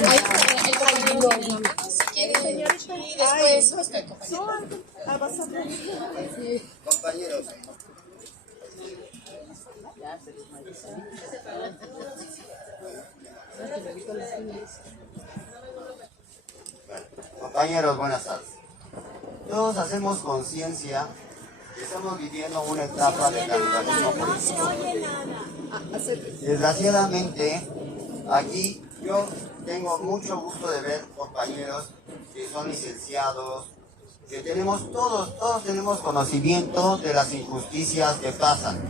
Y después usted, compañero. Compañeros. Compañeros, buenas tardes. Todos hacemos conciencia que estamos viviendo una etapa de canibalismo político. Desgraciadamente, aquí yo tengo mucho gusto de ver compañeros que son licenciados, que tenemos todos tenemos conocimiento de las injusticias que pasan,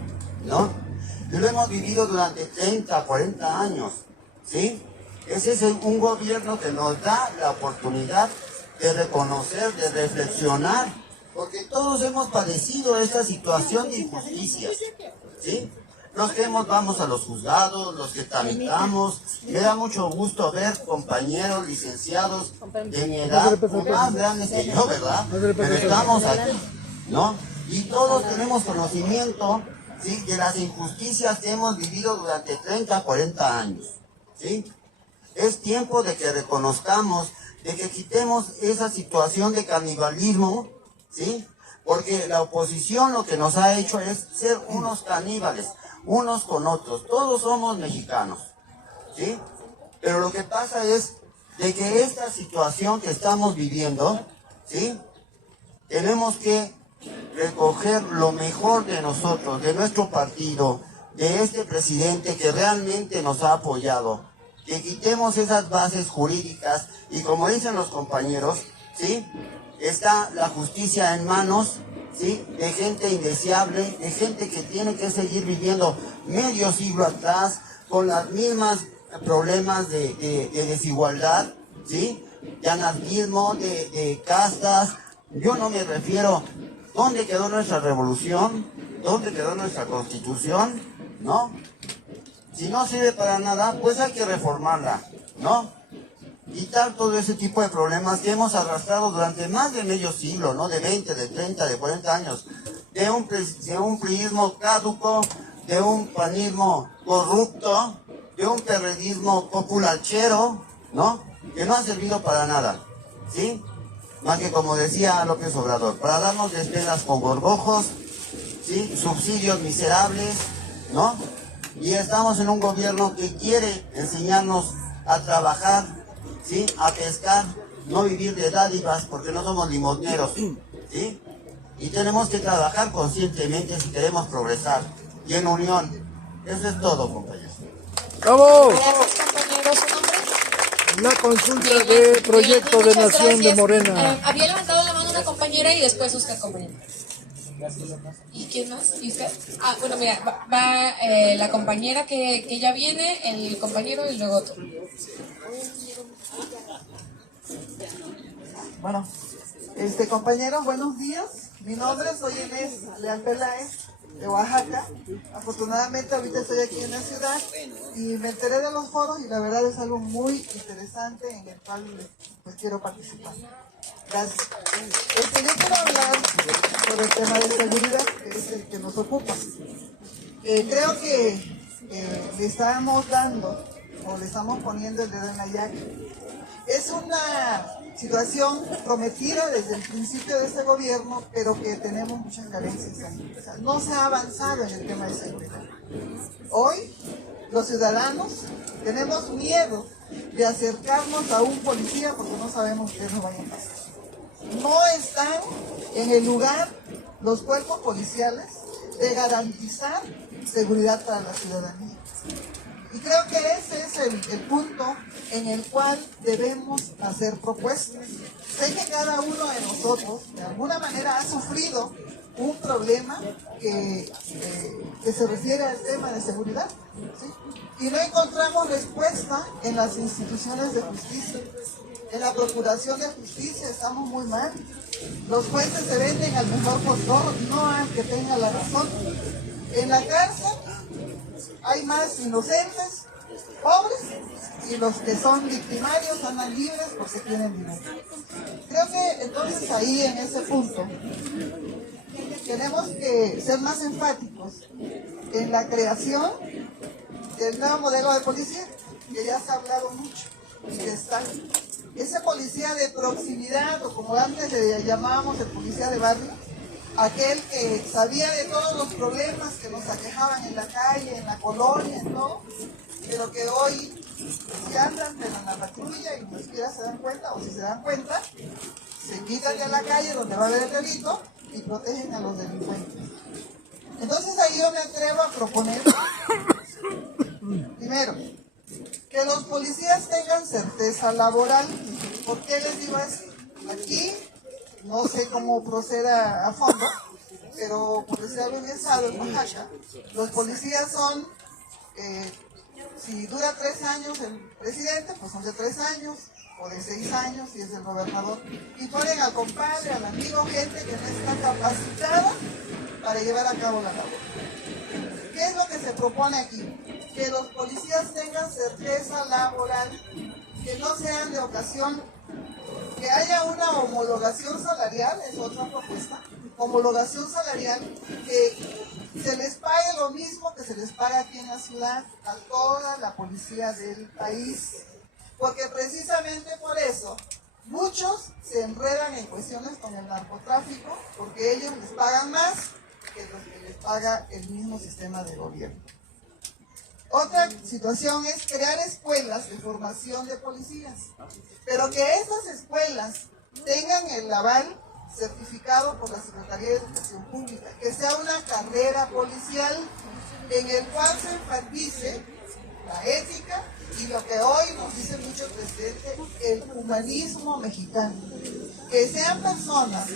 ¿no? Y lo hemos vivido durante 30, 40 años, ¿sí? Ese es un gobierno que nos da la oportunidad de reconocer, de reflexionar, porque todos hemos padecido esta situación de injusticias, ¿sí? Los que vamos a los juzgados, los que tramitamos, me da mucho gusto ver compañeros licenciados de mi edad, más grandes que yo, ¿verdad? Pero estamos aquí, ¿no? Y todos tenemos conocimiento, ¿sí?, de las injusticias que hemos vivido durante 30, 40 años, ¿sí? Es tiempo de que reconozcamos, de que quitemos esa situación de canibalismo, ¿sí? Porque la oposición lo que nos ha hecho es ser unos caníbales, unos con otros. Todos somos mexicanos, ¿sí? Pero lo que pasa es de que esta situación que estamos viviendo, ¿sí?, tenemos que recoger lo mejor de nosotros, de nuestro partido, de este presidente que realmente nos ha apoyado, que quitemos esas bases jurídicas y, como dicen los compañeros, ¿sí?, está la justicia en manos, ¿sí?, de gente indeseable, de gente que tiene que seguir viviendo medio siglo atrás con las mismas problemas de desigualdad, ¿sí?, de anarquismo, de castas. Yo no me refiero, ¿dónde quedó nuestra revolución? ¿Dónde quedó nuestra constitución? ¿No? Si no sirve para nada, pues hay que reformarla, ¿no? Quitar todo ese tipo de problemas que hemos arrastrado durante más de medio siglo, ¿no? De 20, de 30, de 40 años. De un priismo caduco, de un panismo corrupto, de un perredismo popularchero, ¿no? Que no ha servido para nada, ¿sí? Más que, como decía López Obrador, para darnos despensas con gorgojos, ¿sí?, subsidios miserables, ¿no? Y estamos en un gobierno que quiere enseñarnos a trabajar, ¿sí?, a pescar, no vivir de dádivas, porque no somos limosneros, ¿sí? Y tenemos que trabajar conscientemente si queremos progresar y en unión. Eso es todo, compañeros. ¡Bravo! Gracias, compañero. ¿Su nombre? La consulta de proyecto de Nación de Morena. Había levantado la mano una compañera y después usted, compañero. ¿Y quién más? ¿Y usted? Ah, bueno, mira, va la compañera que ya viene, el compañero y luego otro. Bueno, compañeros, buenos días. Mi nombre es Inés Leal Peláez, de Oaxaca. Afortunadamente ahorita estoy aquí en la ciudad y me enteré de los foros y la verdad es algo muy interesante en el cual pues quiero participar. Gracias. Yo quiero hablar sobre el tema de seguridad, que es el que nos ocupa. Creo que le estamos dando o le estamos poniendo el dedo en la llaga. Es una situación prometida desde el principio de este gobierno, pero que tenemos muchas carencias ahí. O sea, no se ha avanzado en el tema de seguridad. Hoy, los ciudadanos tenemos miedo de acercarnos a un policía porque no sabemos qué nos vaya a pasar. No están en el lugar los cuerpos policiales de garantizar seguridad para la ciudadanía. Y creo que ese es el punto en el cual debemos hacer propuestas. Sé que cada uno de nosotros, de alguna manera, ha sufrido un problema que se refiere al tema de seguridad, ¿sí? Y no encontramos respuesta en las instituciones de justicia. En la procuración de justicia estamos muy mal. Los jueces se venden al mejor postor, no al que tenga la razón. En la cárcel hay más inocentes, pobres, y los que son victimarios andan libres porque tienen dinero. Creo que entonces ahí en ese punto tenemos que ser más enfáticos en la creación del nuevo modelo de policía, que ya se ha hablado mucho. que está. Ese policía de proximidad, o como antes le llamábamos el policía de barrio, aquel que sabía de todos los problemas que nos aquejaban en la calle, en la colonia, en todo, pero que hoy, si andan en la patrulla y ni siquiera se dan cuenta, o si se dan cuenta, se quitan de la calle donde va a haber el delito y protegen a los delincuentes. Entonces ahí yo me atrevo a proponer, primero, que los policías tengan certeza laboral. ¿Por qué les digo eso? Aquí, no sé cómo proceda a fondo, pero por decir algo en Estado, en Oaxaca, los policías son, si dura 3 años el presidente, pues son de 3 años, o de 6 años si es el gobernador, y ponen al compadre, al amigo, gente que no está capacitada para llevar a cabo la labor. ¿Qué es lo que se propone aquí? Que los policías tengan certeza laboral, que no sean de ocasión, que haya una homologación salarial, es otra propuesta, homologación salarial, que se les pague lo mismo que se les paga aquí en la ciudad a toda la policía del país, porque precisamente por eso muchos se enredan en cuestiones con el narcotráfico, porque ellos les pagan más que lo que les paga el mismo sistema de gobierno. Otra situación es crear escuelas de formación de policías, pero que esas escuelas tengan el aval certificado por la Secretaría de Educación Pública, que sea una carrera policial en el cual se enfatice la ética y lo que hoy nos dice mucho el presidente, el humanismo mexicano. Que sean personas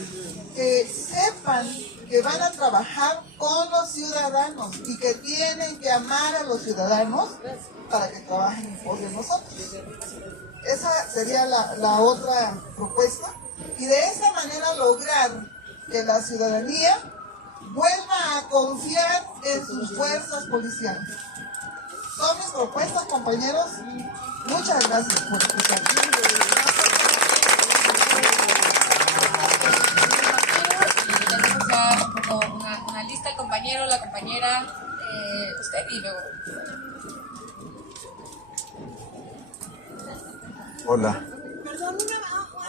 que sepan que van a trabajar con los ciudadanos y que tienen que amar a los ciudadanos para que trabajen en pos de nosotros. Esa sería la otra propuesta. Y de esa manera lograr que la ciudadanía vuelva a confiar en sus fuerzas policiales. Son mis propuestas, compañeros. Muchas gracias por escucharme. Tenemos ya como una lista, el compañero, la compañera, usted y luego. Hola. Perdón,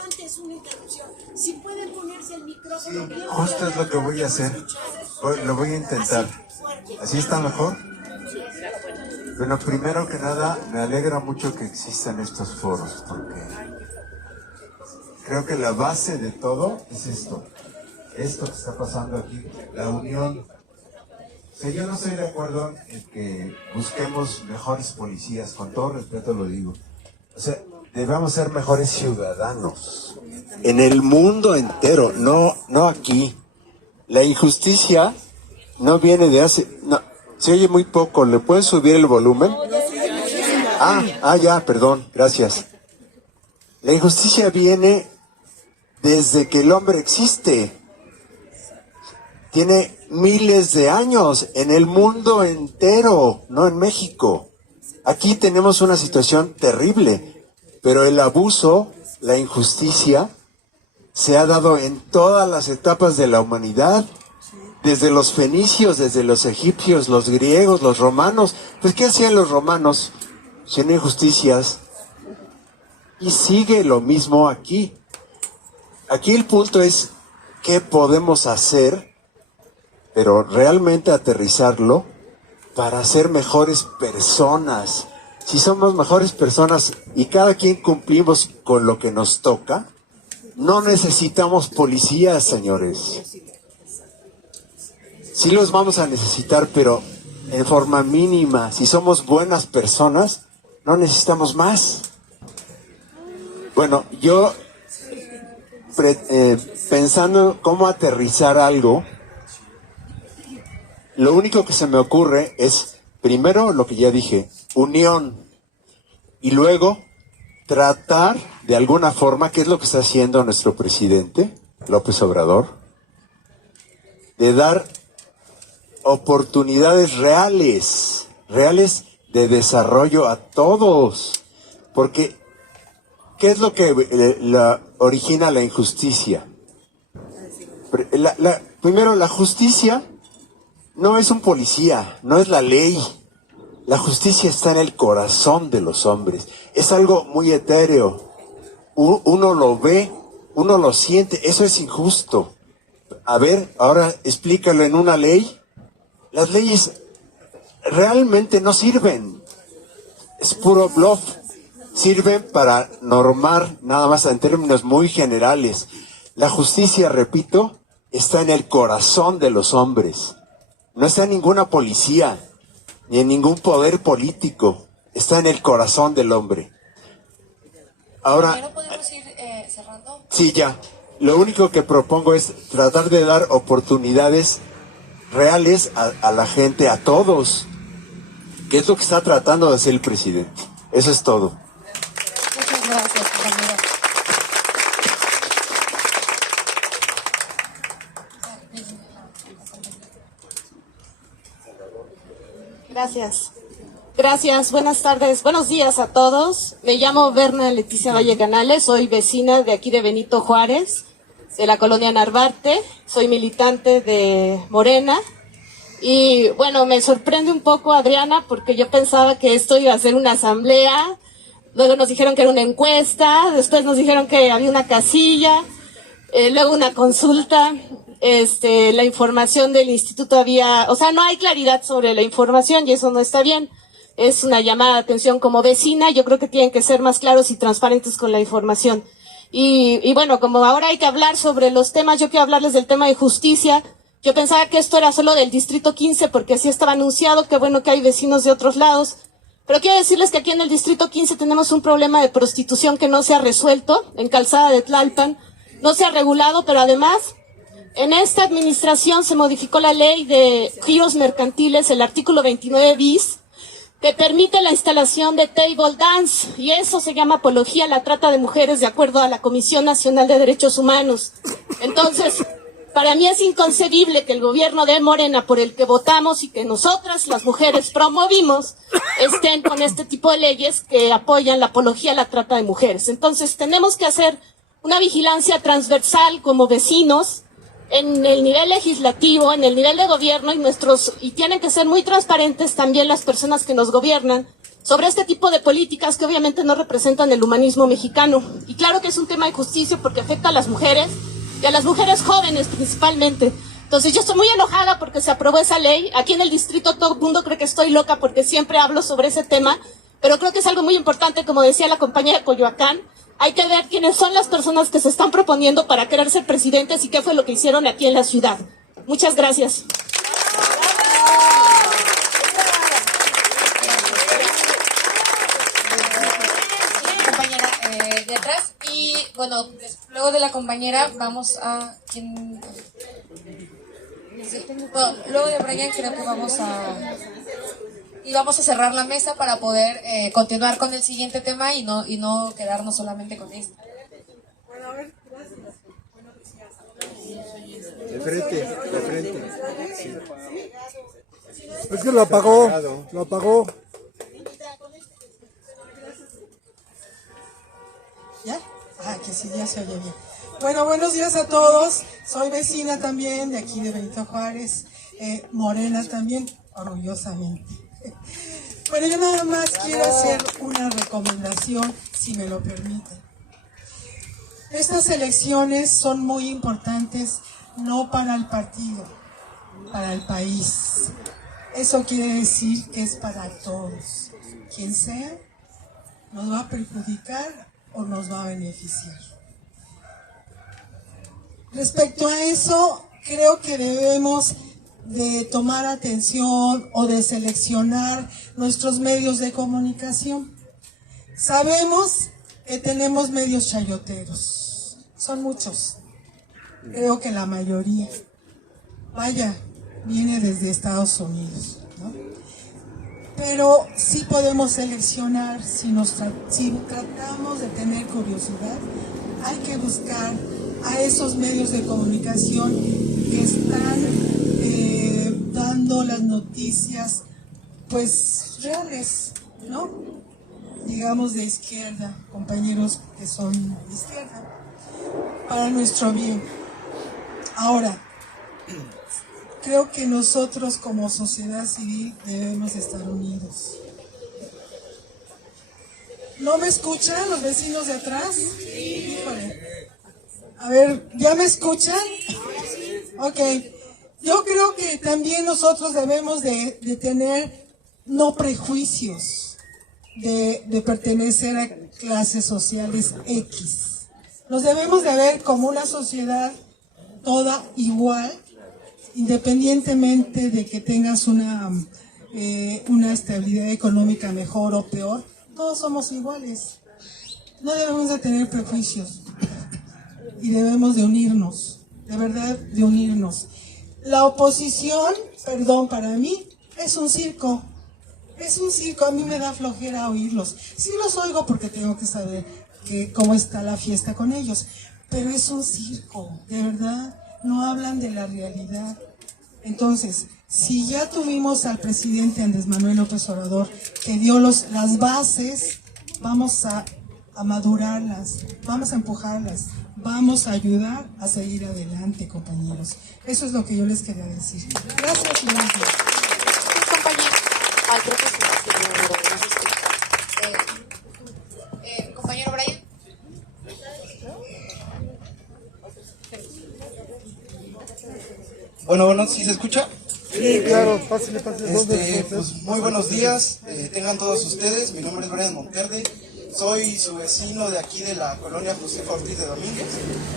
antes una interrupción. Si pueden ponerse el micrófono. Sí, justo es lo que voy a hacer. Lo voy a intentar. ¿Así está mejor? Bueno, primero que nada, me alegra mucho que existan estos foros, porque creo que la base de todo es esto que está pasando aquí, la unión. O sea, yo no estoy de acuerdo en que busquemos mejores policías, con todo respeto lo digo. O sea, debemos ser mejores ciudadanos en el mundo entero, no aquí. La injusticia no viene de hace... No, se oye muy poco, ¿le puedes subir el volumen? Ya, perdón, gracias. La injusticia viene desde que el hombre existe. Tiene miles de años en el mundo entero, no en México. Aquí tenemos una situación terrible, pero el abuso, la injusticia, se ha dado en todas las etapas de la humanidad. Desde los fenicios, desde los egipcios, los griegos, los romanos. Pues, ¿qué hacían los romanos? Sin injusticias. Y sigue lo mismo aquí. Aquí el punto es qué podemos hacer, pero realmente aterrizarlo para ser mejores personas. Si somos mejores personas y cada quien cumplimos con lo que nos toca, no necesitamos policías, señores. Sí los vamos a necesitar, pero en forma mínima. Si somos buenas personas, no necesitamos más. Bueno, yo pensando cómo aterrizar algo, lo único que se me ocurre es, primero lo que ya dije, unión. Y luego, tratar de alguna forma, que es lo que está haciendo nuestro presidente, López Obrador, de dar oportunidades reales de desarrollo a todos. Porque, ¿qué es lo que origina la injusticia? Primero, la justicia no es un policía, no es la ley. La justicia está en el corazón de los hombres. Es algo muy etéreo. Uno lo ve, uno lo siente. Eso es injusto. A ver, ahora explícalo en una ley. Las leyes realmente no sirven. Es puro bluff. Sirven para normar, nada más en términos muy generales. La justicia, repito, está en el corazón de los hombres. No está en ninguna policía, ni en ningún poder político. Está en el corazón del hombre. Ahora, ¿Primero podemos ir cerrando? sí, ya. Lo único que propongo es tratar de dar oportunidades reales a la gente, a todos, que es lo que está tratando de hacer el presidente. Eso es todo. Muchas gracias, compañero. Gracias. Gracias, buenas tardes, buenos días a todos. Me llamo Berna Leticia Valle Canales, soy vecina de aquí de Benito Juárez, de la colonia Narvarte, soy militante de Morena. Y bueno, me sorprende un poco, Adriana, porque yo pensaba que esto iba a ser una asamblea, luego nos dijeron que era una encuesta, después nos dijeron que había una casilla, luego una consulta. La información del instituto no hay claridad sobre la información y eso no está bien. Es una llamada de atención como vecina, yo creo que tienen que ser más claros y transparentes con la información. Y bueno, como ahora hay que hablar sobre los temas, yo quiero hablarles del tema de justicia. Yo pensaba que esto era solo del distrito 15 porque así estaba anunciado, qué bueno que hay vecinos de otros lados. Pero quiero decirles que aquí en el distrito 15 tenemos un problema de prostitución que no se ha resuelto, en Calzada de Tlalpan, no se ha regulado, pero además en esta administración se modificó la ley de giros mercantiles, el artículo 29 bis, que permite la instalación de table dance, y eso se llama apología a la trata de mujeres de acuerdo a la Comisión Nacional de Derechos Humanos. Entonces, para mí es inconcebible que el gobierno de Morena, por el que votamos y que nosotras, las mujeres, promovimos, estén con este tipo de leyes que apoyan la apología a la trata de mujeres. Entonces, tenemos que hacer una vigilancia transversal como vecinos, en el nivel legislativo, en el nivel de gobierno y tienen que ser muy transparentes también las personas que nos gobiernan sobre este tipo de políticas que obviamente no representan el humanismo mexicano. Y claro que es un tema de justicia porque afecta a las mujeres y a las mujeres jóvenes principalmente. Entonces yo estoy muy enojada porque se aprobó esa ley. Aquí en el distrito todo el mundo cree que estoy loca porque siempre hablo sobre ese tema, pero creo que es algo muy importante, como decía la compañera de Coyoacán. Hay que ver quiénes son las personas que se están proponiendo para querer ser presidentes y qué fue lo que hicieron aquí en la ciudad. Muchas gracias. Compañera de atrás. Y bueno, luego de la compañera vamos a... ¿quién? Sí, bueno, luego de Brian creo que vamos a cerrar la mesa para poder continuar con el siguiente tema y no quedarnos solamente con esto. De frente. Sí. Es que lo apagó. ¿Ya? Ah, que sí, ya se oye bien. Bueno, buenos días a todos. Soy vecina también de aquí de Benito Juárez, Morena también, orgullosamente. Bueno, yo nada más quiero hacer una recomendación, si me lo permiten. Estas elecciones son muy importantes, no para el partido, para el país. Eso quiere decir que es para todos. Quien sea, nos va a perjudicar o nos va a beneficiar. Respecto a eso, creo que debemos de tomar atención o de seleccionar nuestros medios de comunicación. Sabemos que tenemos medios chayoteros, son muchos, creo que la mayoría, viene desde Estados Unidos, ¿no? Pero sí podemos seleccionar, si tratamos de tener curiosidad, hay que buscar a esos medios de comunicación que están dando las noticias, pues, reales, ¿no? Digamos de izquierda, compañeros que son de izquierda, para nuestro bien. Ahora, creo que nosotros como sociedad civil debemos estar unidos. ¿No me escuchan los vecinos de atrás? Híjole. A ver, ¿ya me escuchan? Ok. Yo creo que también nosotros debemos de tener no prejuicios de pertenecer a clases sociales X. Nos debemos de ver como una sociedad toda igual, independientemente de que tengas una estabilidad económica mejor o peor. Todos somos iguales. No debemos de tener prejuicios y debemos de unirnos, de verdad de unirnos. La oposición, perdón, para mí es un circo. Es un circo, a mí me da flojera oírlos. Sí los oigo porque tengo que saber cómo está la fiesta con ellos, pero es un circo, de verdad, no hablan de la realidad. Entonces, si ya tuvimos al presidente Andrés Manuel López Obrador que dio las bases, vamos a madurarlas, vamos a empujarlas, vamos a ayudar a seguir adelante, compañeros. Eso es lo que yo les quería decir. Gracias y gracias. Al profesor. Compañero Brian. Bueno, ¿sí se escucha? Sí, claro, pásale. Pues muy buenos días, tengan todos ustedes. Mi nombre es Brian Monterde, soy su vecino de aquí de la colonia Josefa Ortiz de Domínguez,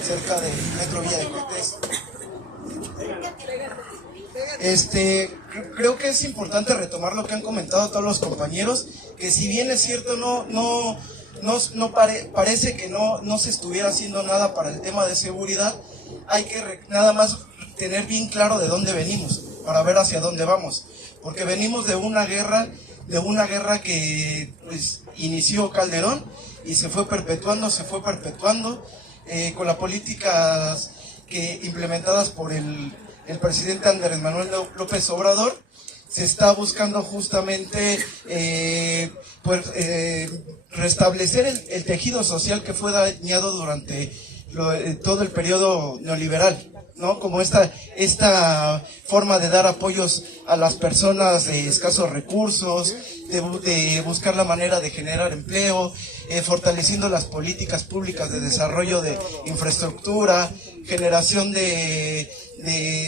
cerca del Metro Villa de Cortés. Creo que es importante retomar lo que han comentado todos los compañeros, que si bien es cierto, parece que no se estuviera haciendo nada para el tema de seguridad, hay que nada más tener bien claro de dónde venimos, para ver hacia dónde vamos, porque venimos de una guerra que pues inició Calderón y se fue perpetuando con las políticas implementadas por el presidente Andrés Manuel López Obrador. Se está buscando justamente restablecer el tejido social que fue dañado durante todo el periodo neoliberal, ¿no? Como esta forma de dar apoyos a las personas de escasos recursos, de buscar la manera de generar empleo, fortaleciendo las políticas públicas de desarrollo de infraestructura, generación de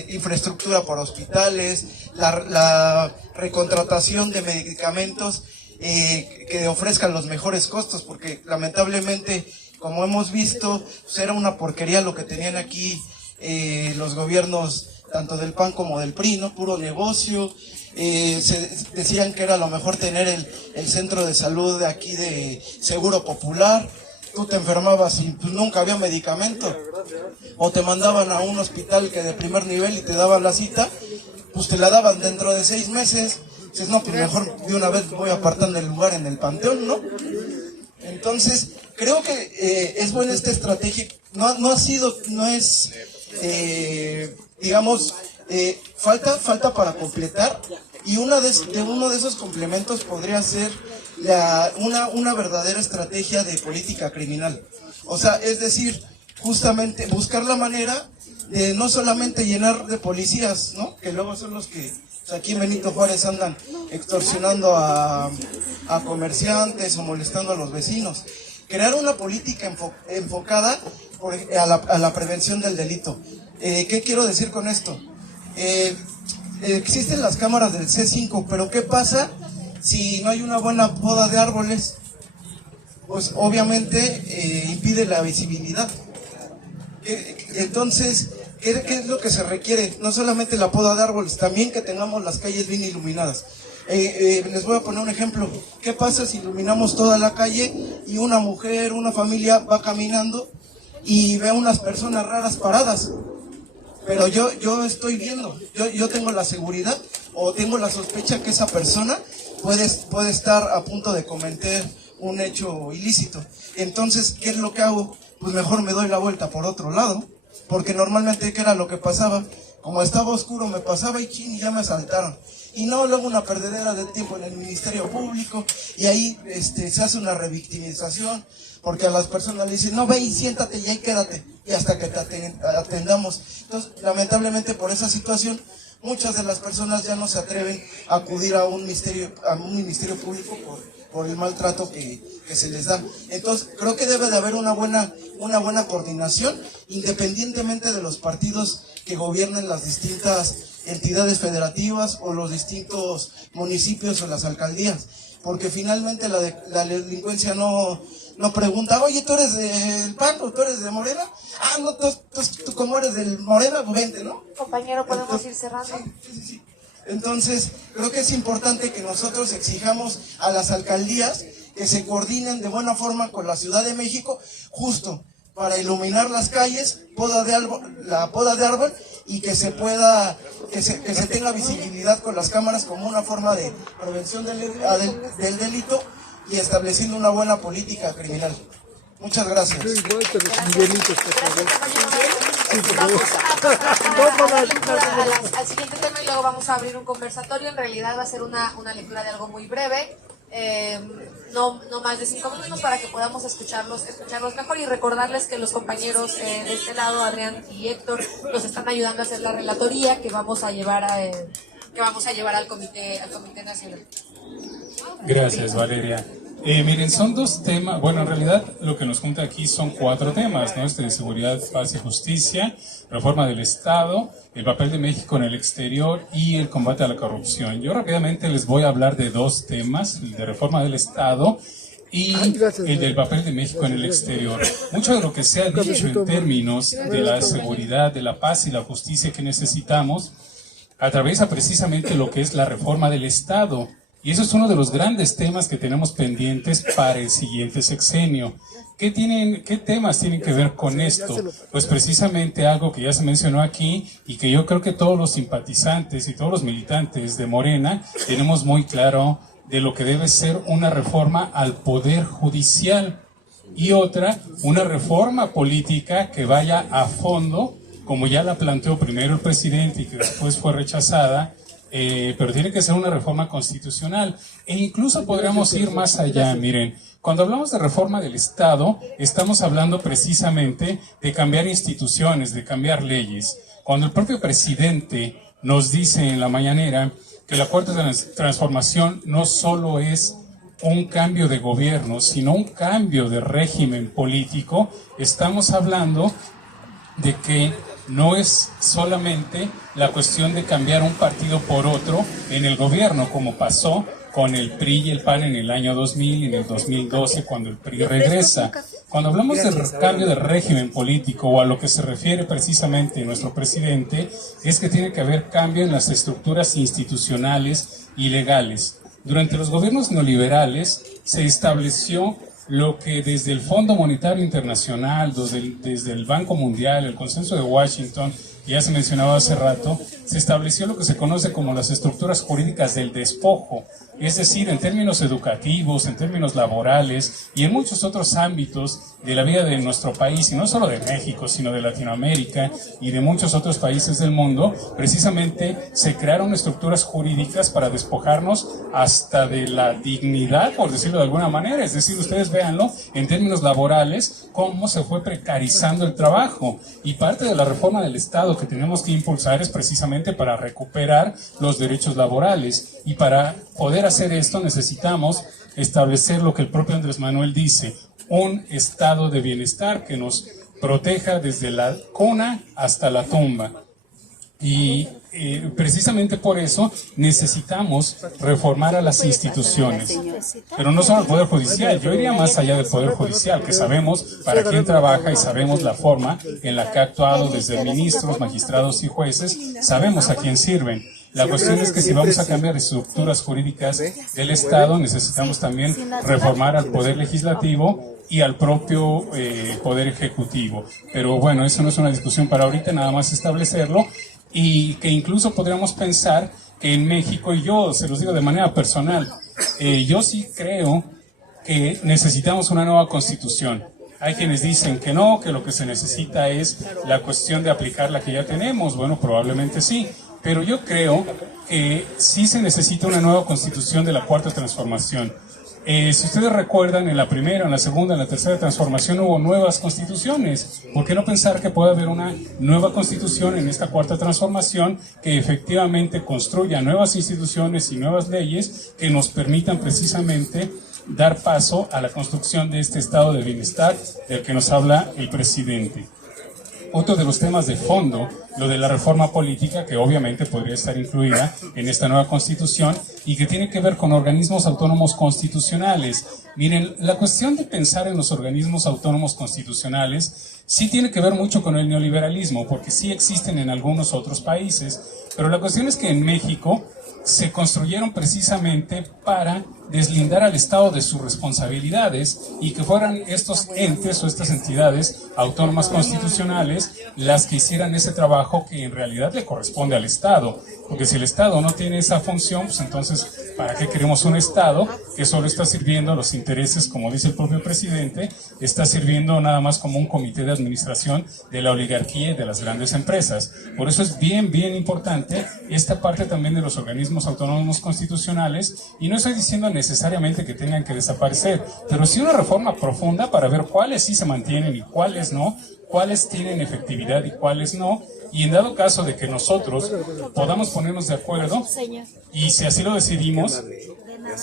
infraestructura para hospitales, la recontratación de medicamentos que ofrezcan los mejores costos, porque lamentablemente, como hemos visto, pues era una porquería lo que tenían aquí los gobiernos, tanto del PAN como del PRI, ¿no? Puro negocio. Decían que era lo mejor tener el centro de salud de aquí de Seguro Popular. Tú te enfermabas y pues nunca había medicamento, o te mandaban a un hospital que de primer nivel y te daban la cita, pues te la daban dentro de 6 meses. Dices, no, pues mejor de una vez voy apartando el lugar en el panteón, ¿no? Entonces, creo que es buena esta estrategia. Falta para completar, y uno de esos complementos podría ser una verdadera estrategia de política criminal. O sea, es decir, justamente buscar la manera de no solamente llenar de policías, ¿no? Que luego son los que aquí en Benito Juárez andan extorsionando a comerciantes o molestando a los vecinos. Crear una política enfocada a la prevención del delito. ¿Qué quiero decir con esto? Existen las cámaras del C5, pero ¿qué pasa si no hay una buena poda de árboles? Pues obviamente impide la visibilidad. Entonces, ¿qué es lo que se requiere? No solamente la poda de árboles, también que tengamos las calles bien iluminadas. Les voy a poner un ejemplo. ¿Qué pasa si iluminamos toda la calle y una mujer, una familia va caminando y ve a unas personas raras paradas? Pero yo estoy viendo, yo tengo la seguridad o tengo la sospecha que esa persona puede estar a punto de cometer un hecho ilícito. Entonces, ¿qué es lo que hago? Pues mejor me doy la vuelta por otro lado, porque normalmente, ¿qué era lo que pasaba? Como estaba oscuro, me pasaba y ya me asaltaron. Y no, luego una perdedera de tiempo en el Ministerio Público, y ahí se hace una revictimización, porque a las personas le dicen, no, ve y siéntate y ahí quédate, y hasta que te atendamos. Entonces, lamentablemente por esa situación, muchas de las personas ya no se atreven a acudir a un ministerio público por el maltrato que se les da. Entonces, creo que debe de haber una buena coordinación, independientemente de los partidos que gobiernen las distintas entidades federativas o los distintos municipios o las alcaldías, porque finalmente la delincuencia no pregunta, oye, ¿tú eres del PAN o tú eres de Morena? Ah, no, tú como eres del Morena, pues vente, ¿no? Compañero, ¿podemos ir cerrando? Sí. Entonces, creo que es importante que nosotros exijamos a las alcaldías que se coordinen de buena forma con la Ciudad de México, justo para iluminar las calles, la poda de árbol, y que se pueda, que se tenga visibilidad con las cámaras como una forma de prevención del delito y estableciendo una buena política criminal. Muchas gracias. Al siguiente tema y luego vamos a abrir un conversatorio. En realidad va a ser una lectura de algo muy breve, no más de 5 minutos, para que podamos escucharlos mejor, y recordarles que los compañeros de este lado, Adrián y Héctor, nos están ayudando a hacer la relatoría que vamos a llevar al Comité Nacional. Gracias, Valeria. Miren, son 2 temas, bueno, en realidad lo que nos junta aquí son 4 temas, ¿no? Seguridad, paz y justicia, reforma del Estado, el papel de México en el exterior y el combate a la corrupción. Yo rápidamente les voy a hablar de 2 temas, el de reforma del Estado y el del papel de México en el exterior. Mucho de lo que se ha dicho en términos de la seguridad, de la paz y la justicia que necesitamos, atraviesa precisamente lo que es la reforma del Estado. Y eso es uno de los grandes temas que tenemos pendientes para el siguiente sexenio. ¿Qué temas tienen que ver con esto? Pues precisamente algo que ya se mencionó aquí y que yo creo que todos los simpatizantes y todos los militantes de Morena tenemos muy claro de lo que debe ser una reforma al Poder Judicial y otra, una reforma política que vaya a fondo, como ya la planteó primero el presidente y que después fue rechazada, pero tiene que ser una reforma constitucional. E incluso podríamos ir más allá. Miren, cuando hablamos de reforma del Estado, estamos hablando precisamente de cambiar instituciones, de cambiar leyes. Cuando el propio presidente nos dice en la mañanera que la Cuarta Transformación no solo es un cambio de gobierno, sino un cambio de régimen político, estamos hablando de que no es solamente la cuestión de cambiar un partido por otro en el gobierno, como pasó con el PRI y el PAN en el año 2000 y en el 2012, cuando el PRI regresa. Cuando hablamos de cambio de régimen político, o a lo que se refiere precisamente nuestro presidente, es que tiene que haber cambio en las estructuras institucionales y legales. Durante los gobiernos neoliberales se estableció lo que desde el Fondo Monetario Internacional, desde el Banco Mundial, el Consenso de Washington, ya se mencionaba hace rato, se estableció lo que se conoce como las estructuras jurídicas del despojo, es decir, en términos educativos, en términos laborales y en muchos otros ámbitos de la vida de nuestro país, y no solo de México, sino de Latinoamérica y de muchos otros países del mundo. Precisamente se crearon estructuras jurídicas para despojarnos hasta de la dignidad, por decirlo de alguna manera. Es decir, ustedes véanlo en términos laborales, cómo se fue precarizando el trabajo, y parte de la reforma del Estado que tenemos que impulsar es precisamente para recuperar los derechos laborales, y para poder hacer esto necesitamos establecer lo que el propio Andrés Manuel dice: un estado de bienestar que nos proteja desde la cuna hasta la tumba. Y precisamente por eso necesitamos reformar a las instituciones, pero no solo al Poder Judicial. Yo iría más allá del Poder Judicial, que sabemos para quién trabaja y sabemos la forma en la que ha actuado desde ministros, magistrados y jueces, sabemos a quién sirven. La cuestión es que si vamos a cambiar estructuras jurídicas del Estado, necesitamos también reformar al Poder Legislativo y al propio Poder Ejecutivo. Pero bueno, eso no es una discusión para ahorita, nada más establecerlo, y que incluso podríamos pensar que en México, y yo se los digo de manera personal, yo sí creo que necesitamos una nueva constitución. Hay quienes dicen que no, que lo que se necesita es la cuestión de aplicar la que ya tenemos. Bueno, probablemente sí, pero yo creo que sí se necesita una nueva constitución de la Cuarta Transformación. Si ustedes recuerdan, en la primera, en la segunda, en la tercera transformación hubo nuevas constituciones. ¿Por qué no pensar que puede haber una nueva constitución en esta cuarta transformación que efectivamente construya nuevas instituciones y nuevas leyes que nos permitan precisamente dar paso a la construcción de este estado de bienestar del que nos habla el presidente? Otro de los temas de fondo, lo de la reforma política, que obviamente podría estar incluida en esta nueva constitución y que tiene que ver con organismos autónomos constitucionales. Miren, la cuestión de pensar en los organismos autónomos constitucionales sí tiene que ver mucho con el neoliberalismo, porque sí existen en algunos otros países, pero la cuestión es que en México se construyeron precisamente para deslindar al Estado de sus responsabilidades y que fueran estos entes o estas entidades autónomas constitucionales las que hicieran ese trabajo que en realidad le corresponde al Estado. Porque si el Estado no tiene esa función, pues entonces, ¿para qué queremos un Estado que solo está sirviendo a los intereses, como dice el propio presidente, está sirviendo nada más como un comité de administración de la oligarquía y de las grandes empresas? Por eso es bien importante esta parte también de los organismos autónomos constitucionales, y no estoy diciendo necesariamente que tengan que desaparecer, pero sí una reforma profunda para ver cuáles sí se mantienen y cuáles no, cuáles tienen efectividad y cuáles no, y en dado caso de que nosotros podamos ponernos de acuerdo, y si así lo decidimos,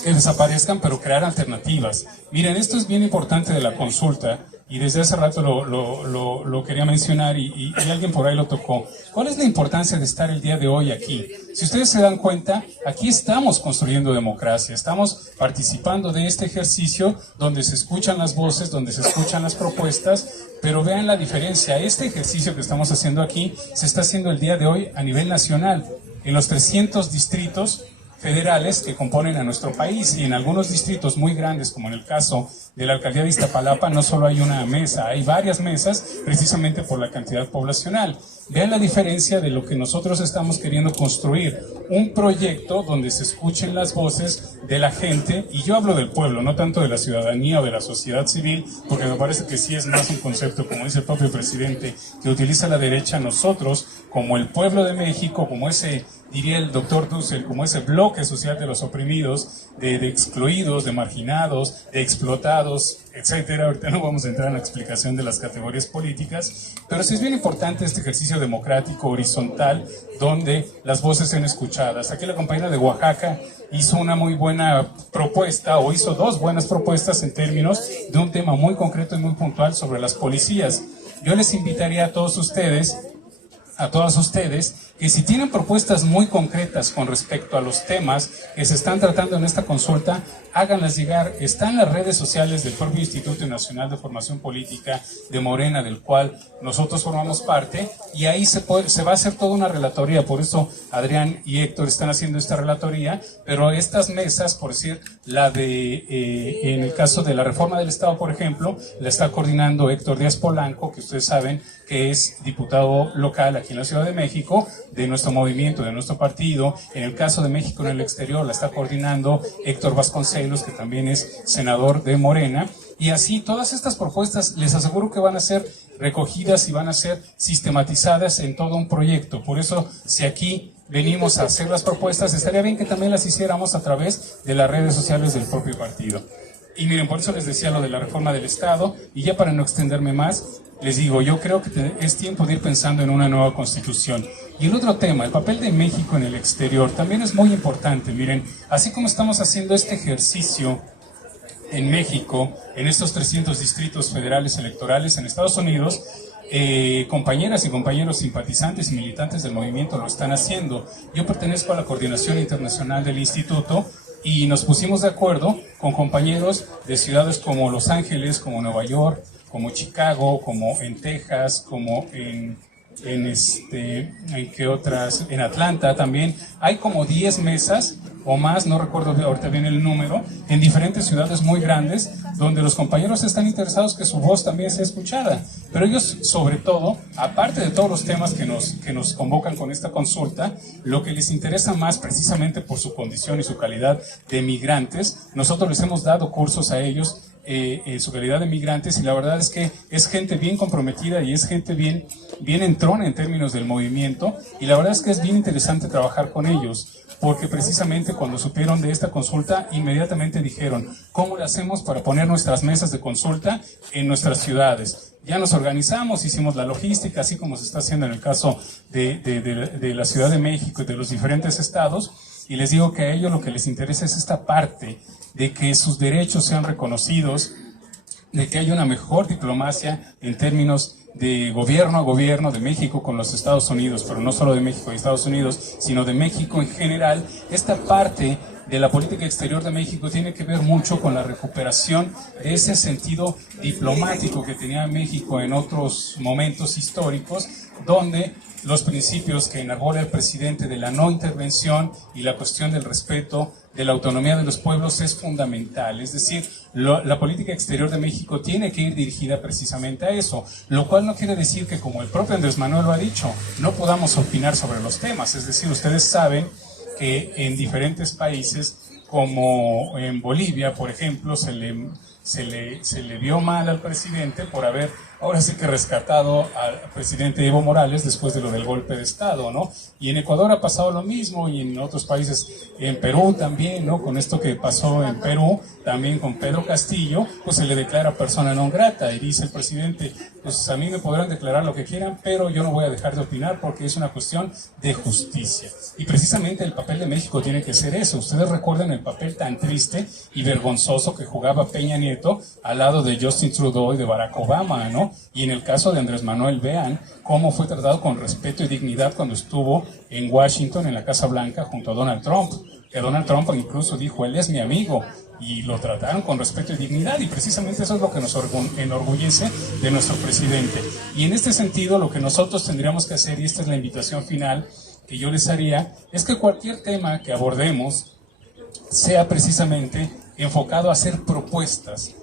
que desaparezcan, pero crear alternativas. Miren, esto es bien importante de la consulta, y desde hace rato lo quería mencionar y alguien por ahí lo tocó. ¿Cuál es la importancia de estar el día de hoy aquí? Si ustedes se dan cuenta, aquí estamos construyendo democracia, estamos participando de este ejercicio donde se escuchan las voces, donde se escuchan las propuestas, pero vean la diferencia. Este ejercicio que estamos haciendo aquí se está haciendo el día de hoy a nivel nacional, en los 300 distritos federales que componen a nuestro país, y en algunos distritos muy grandes, como en el caso de la alcaldía de Iztapalapa, no solo hay una mesa, hay varias mesas, precisamente por la cantidad poblacional. Vean la diferencia de lo que nosotros estamos queriendo construir, un proyecto donde se escuchen las voces de la gente, y yo hablo del pueblo, no tanto de la ciudadanía o de la sociedad civil, porque me parece que sí es más un concepto, como dice el propio presidente, que utiliza la derecha. Nosotros, como el pueblo de México, como ese, diría el doctor Dussel, como ese bloque social de los oprimidos, de excluidos, de marginados, de explotados, etcétera. Ahorita no vamos a entrar en la explicación de las categorías políticas, pero sí es bien importante este ejercicio democrático horizontal donde las voces sean escuchadas. Aquí la compañera de Oaxaca hizo una muy buena propuesta, o hizo dos buenas propuestas en términos de un tema muy concreto y muy puntual sobre las policías. Yo les invitaría a todos ustedes, a todas ustedes, que si tienen propuestas muy concretas con respecto a los temas que se están tratando en esta consulta, háganlas llegar. Está en las redes sociales del propio Instituto Nacional de Formación Política de Morena, del cual nosotros formamos parte, y ahí se va a hacer toda una relatoría. Por eso Adrián y Héctor están haciendo esta relatoría, pero estas mesas, por decir, la de, en el caso de la reforma del Estado, por ejemplo, la está coordinando Héctor Díaz Polanco, que ustedes saben que es diputado local aquí en la Ciudad de México, de nuestro movimiento, de nuestro partido. En el caso de México en el exterior la está coordinando Héctor Vasconcelos, que también es senador de Morena. Y así todas estas propuestas les aseguro que van a ser recogidas y van a ser sistematizadas en todo un proyecto. Por eso, si aquí venimos a hacer las propuestas, estaría bien que también las hiciéramos a través de las redes sociales del propio partido. Y miren, por eso les decía lo de la reforma del Estado, y ya para no extenderme más, les digo, yo creo que es tiempo de ir pensando en una nueva constitución. Y el otro tema, el papel de México en el exterior, también es muy importante. Miren, así como estamos haciendo este ejercicio en México, en estos 300 distritos federales electorales en Estados Unidos, compañeras y compañeros simpatizantes y militantes del movimiento lo están haciendo. Yo pertenezco a la coordinación internacional del instituto, y nos pusimos de acuerdo con compañeros de ciudades como Los Ángeles, como Nueva York, como Chicago, como en Texas, como en ¿qué otras? En Atlanta también. Hay como 10 mesas o más, no recuerdo ahorita bien el número, en diferentes ciudades muy grandes, donde los compañeros están interesados que su voz también sea escuchada. Pero ellos, sobre todo, aparte de todos los temas que nos convocan con esta consulta, lo que les interesa más, precisamente por su condición y su calidad de migrantes, nosotros les hemos dado cursos a ellos en su calidad de migrantes, y la verdad es que es gente bien comprometida y es gente bien entrona en términos del movimiento, y la verdad es que es bien interesante trabajar con ellos, porque precisamente cuando supieron de esta consulta, inmediatamente dijeron, ¿cómo le hacemos para poner nuestras mesas de consulta en nuestras ciudades? Ya nos organizamos, hicimos la logística, así como se está haciendo en el caso de la Ciudad de México y de los diferentes estados, y les digo que a ellos lo que les interesa es esta parte de que sus derechos sean reconocidos, de que haya una mejor diplomacia en términos de gobierno a gobierno de México con los Estados Unidos, pero no solo de México y Estados Unidos, sino de México en general. Esta parte de la política exterior de México tiene que ver mucho con la recuperación de ese sentido diplomático que tenía México en otros momentos históricos, donde los principios que enarbola el presidente de la no intervención y la cuestión del respeto de la autonomía de los pueblos es fundamental. Es decir, la política exterior de México tiene que ir dirigida precisamente a eso, lo cual no quiere decir que, como el propio Andrés Manuel lo ha dicho, no podamos opinar sobre los temas. Es decir, ustedes saben que en diferentes países, como en Bolivia, por ejemplo, se le vio mal al presidente por haber, ahora sí que rescatado al presidente Evo Morales después de lo del golpe de Estado, ¿no? Y en Ecuador ha pasado lo mismo, y en otros países, en Perú también, ¿no? Con esto que pasó en Perú, también con Pedro Castillo, pues se le declara persona non grata, y dice el presidente, pues a mí me podrán declarar lo que quieran, pero yo no voy a dejar de opinar porque es una cuestión de justicia. Y precisamente el papel de México tiene que ser eso. Ustedes recuerdan el papel tan triste y vergonzoso que jugaba Peña Nieto al lado de Justin Trudeau y de Barack Obama, ¿no? Y en el caso de Andrés Manuel, vean cómo fue tratado con respeto y dignidad cuando estuvo en Washington, en la Casa Blanca, junto a Donald Trump, que Donald Trump incluso dijo, él es mi amigo, y lo trataron con respeto y dignidad, y precisamente eso es lo que nos enorgullece de nuestro presidente. Y en este sentido, lo que nosotros tendríamos que hacer, y esta es la invitación final que yo les haría, es que cualquier tema que abordemos sea precisamente enfocado a hacer propuestas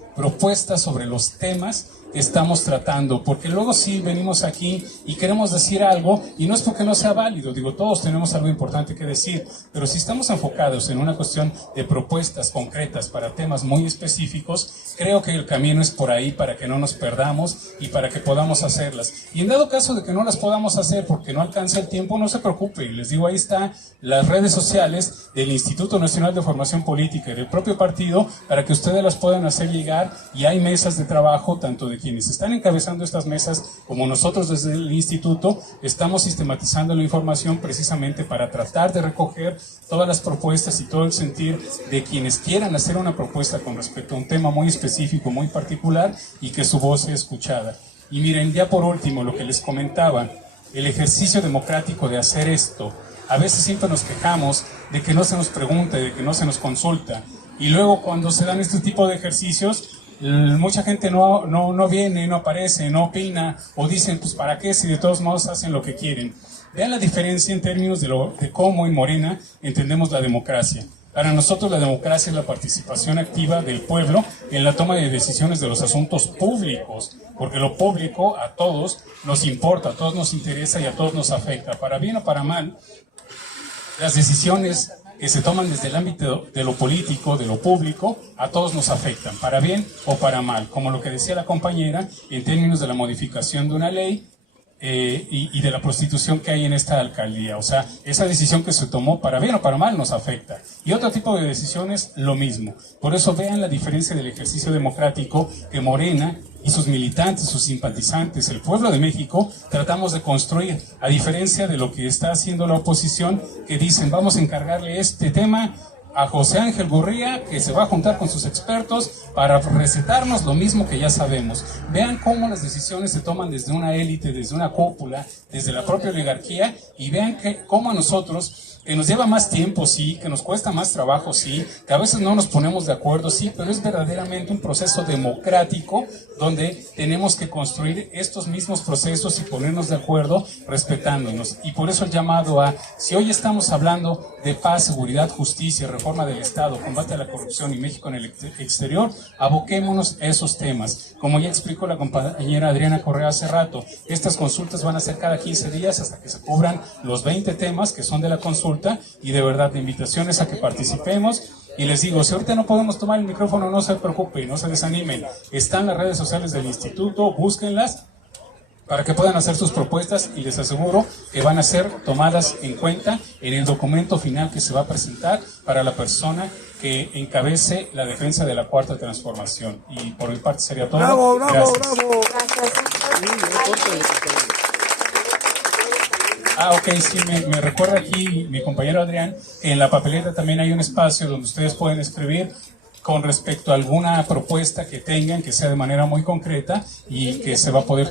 sobre los temas que estamos tratando, porque luego sí venimos aquí y queremos decir algo, y no es porque no sea válido, digo, todos tenemos algo importante que decir, pero si estamos enfocados en una cuestión de propuestas concretas para temas muy específicos, creo que el camino es por ahí para que no nos perdamos y para que podamos hacerlas. Y en dado caso de que no las podamos hacer porque no alcanza el tiempo, no se preocupen, les digo, ahí están las redes sociales del Instituto Nacional de Formación Política y del propio partido para que ustedes las puedan hacer llegar, y hay mesas de trabajo, tanto de quienes están encabezando estas mesas como nosotros desde el instituto estamos sistematizando la información precisamente para tratar de recoger todas las propuestas y todo el sentir de quienes quieran hacer una propuesta con respecto a un tema muy específico, muy particular, y que su voz sea escuchada. Y miren, ya por último, lo que les comentaba, el ejercicio democrático de hacer esto. A veces siempre nos quejamos de que no se nos pregunta, de que no se nos consulta, y luego cuando se dan este tipo de ejercicios, mucha gente no viene, no aparece, no opina, o dicen, pues ¿para qué si de todos modos hacen lo que quieren? Vean la diferencia en términos de cómo en Morena entendemos la democracia. Para nosotros la democracia es la participación activa del pueblo en la toma de decisiones de los asuntos públicos, porque lo público a todos nos importa, a todos nos interesa y a todos nos afecta. Para bien o para mal, las decisiones que se toman desde el ámbito de lo político, de lo público, a todos nos afectan, para bien o para mal, como lo que decía la compañera en términos de la modificación de una ley y de la prostitución que hay en esta alcaldía. O sea, esa decisión que se tomó para bien o para mal nos afecta. Y otro tipo de decisiones, lo mismo. Por eso vean la diferencia del ejercicio democrático que Morena y sus militantes, sus simpatizantes, el pueblo de México, tratamos de construir, a diferencia de lo que está haciendo la oposición, que dicen, vamos a encargarle este tema a José Ángel Gurría, que se va a juntar con sus expertos para recetarnos lo mismo que ya sabemos. Vean cómo las decisiones se toman desde una élite, desde una cúpula, desde la propia oligarquía, y vean cómo a nosotros, que nos lleva más tiempo, sí, que nos cuesta más trabajo, sí, que a veces no nos ponemos de acuerdo, sí, pero es verdaderamente un proceso democrático donde tenemos que construir estos mismos procesos y ponernos de acuerdo respetándonos. Y por eso el llamado a, si hoy estamos hablando de paz, seguridad, justicia, reforma del Estado, combate a la corrupción y México en el exterior, aboquémonos a esos temas. Como ya explicó la compañera Adriana Correa hace rato, estas consultas van a ser cada 15 días hasta que se cubran los 20 temas que son de la consulta, y de verdad la invitación es a que participemos, Y les digo, si ahorita no podemos tomar el micrófono, no se preocupen, no se desanimen. Están las redes sociales del instituto, búsquenlas para que puedan hacer sus propuestas y les aseguro que van a ser tomadas en cuenta en el documento final que se va a presentar para la persona que encabece la defensa de la Cuarta Transformación. Y por mi parte sería todo. ¡Bravo, bravo, Gracias. bravo! Ok, sí, me recuerda aquí mi compañero Adrián que en la papeleta también hay un espacio donde ustedes pueden escribir con respecto a alguna propuesta que tengan, que sea de manera muy concreta y que se va a poder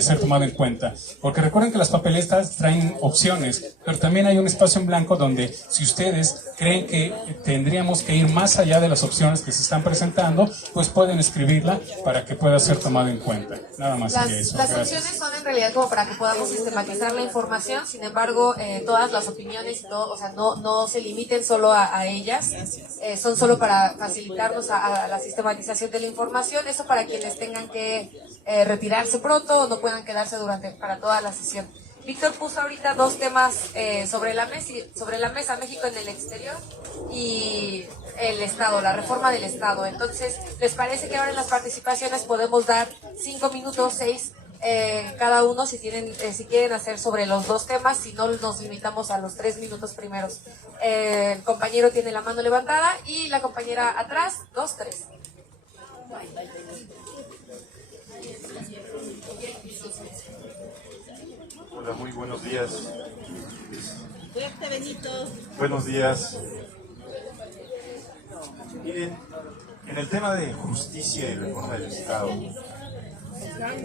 ser tomada en cuenta. Porque recuerden que las papeletas traen opciones, pero también hay un espacio en blanco donde si ustedes creen que tendríamos que ir más allá de las opciones que se están presentando, pues pueden escribirla para que pueda ser tomada en cuenta. Nada más sería eso. Las Gracias. opciones son en realidad como para que podamos sistematizar la información, sin embargo, todas las opiniones y todo, o sea, no se limiten solo a ellas, son solo para facilitarnos a la sistematización de la información, eso para quienes tengan que retirarse pronto o no puedan quedarse para toda la sesión. Víctor puso ahorita dos temas sobre la mesa, México en el exterior y el Estado, la reforma del Estado. Entonces, ¿les parece que ahora en las participaciones podemos dar 5 minutos, 6 cada uno si quieren hacer sobre los dos temas? Si no, nos limitamos a los 3 minutos primeros. El compañero tiene la mano levantada y la compañera atrás, 2, 3. Hola, muy buenos días. Buenos días. Miren, en el tema de justicia y reforma del Estado,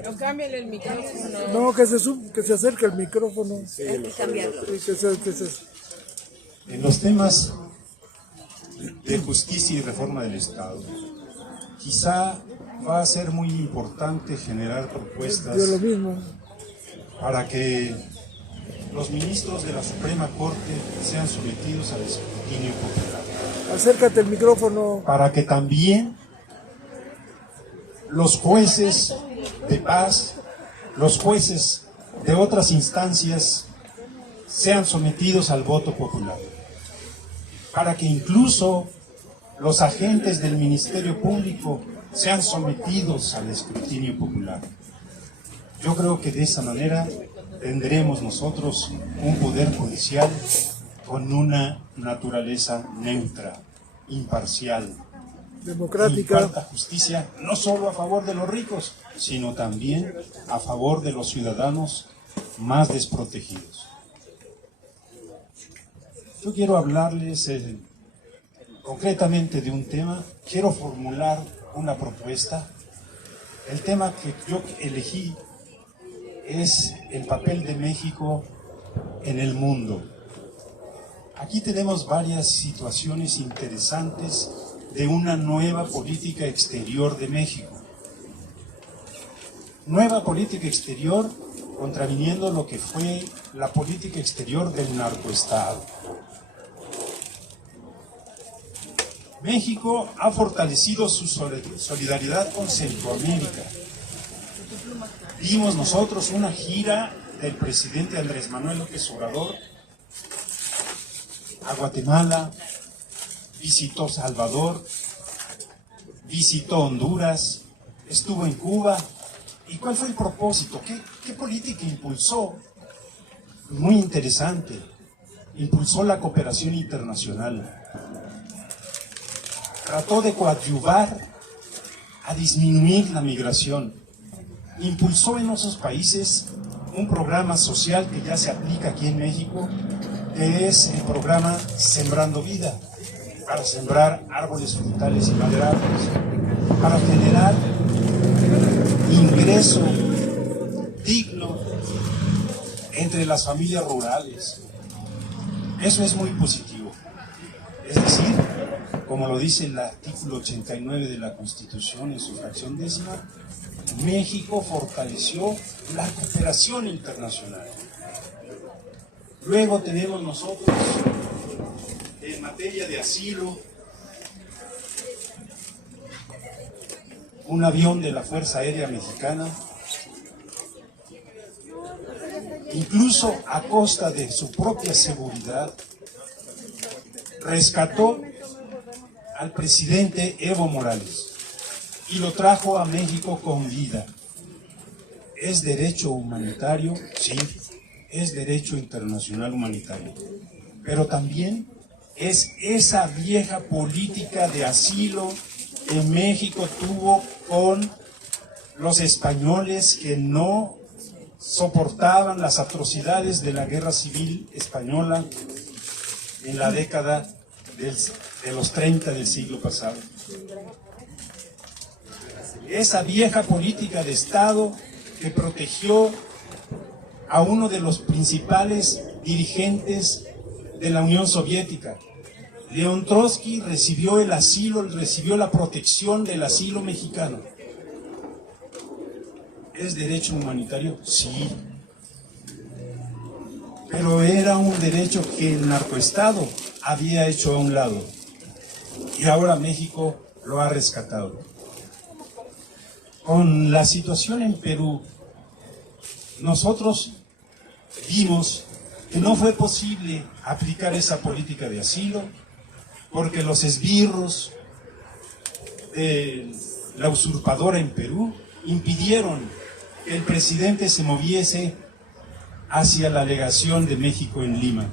O cámbiale el micrófono. No, que se acerque el micrófono. Sí, Hay que cambiarlo. en los temas de justicia y reforma del Estado, quizá va a ser muy importante generar propuestas Yo lo mismo. para que los ministros de la Suprema Corte sean sometidos al escrutinio popular. Acércate el micrófono. Para que también los jueces de paz, los jueces de otras instancias sean sometidos al voto popular. Para que incluso los agentes del Ministerio Público sean sometidos al escrutinio popular. Yo creo que de esa manera tendremos nosotros un poder judicial con una naturaleza neutra, imparcial, democrática, imparta justicia no solo a favor de los ricos, sino también a favor de los ciudadanos más desprotegidos. Yo quiero hablarles concretamente de un tema, quiero formular una propuesta. El tema que yo elegí es el papel de México en el mundo. Aquí tenemos varias situaciones interesantes de una nueva política exterior de México. Nueva política exterior contraviniendo lo que fue la política exterior del narcoestado. México ha fortalecido su solidaridad con Centroamérica. Vimos nosotros una gira del presidente Andrés Manuel López Obrador a Guatemala, visitó Salvador, visitó Honduras, estuvo en Cuba. ¿Y cuál fue el propósito? ¿Qué política impulsó? Muy interesante. Impulsó la cooperación internacional. Trató de coadyuvar a disminuir la migración. Impulsó en esos países un programa social que ya se aplica aquí en México, que es el programa Sembrando Vida, para sembrar árboles frutales y maderables, para generar ingreso digno entre las familias rurales. Eso es muy positivo. Es decir, como lo dice el artículo 89 de la Constitución en su fracción 10ª, México fortaleció la cooperación internacional. Luego tenemos nosotros, en materia de asilo, un avión de la Fuerza Aérea Mexicana, incluso a costa de su propia seguridad, rescató al presidente Evo Morales y lo trajo a México con vida. ¿Es derecho humanitario? Sí, es derecho internacional humanitario. Pero también es esa vieja política de asilo que México tuvo con los españoles que no soportaban las atrocidades de la guerra civil española en la década de los 30 del siglo pasado. Esa vieja política de Estado que protegió a uno de los principales dirigentes de la Unión Soviética. León Trotsky recibió el asilo, recibió la protección del asilo mexicano. ¿Es derecho humanitario? Sí. Pero era un derecho que el narcoestado había hecho a un lado. Y ahora México lo ha rescatado. Con la situación en Perú, nosotros vimos que no fue posible aplicar esa política de asilo porque los esbirros de la usurpadora en Perú impidieron que el presidente se moviese hacia la legación de México en Lima.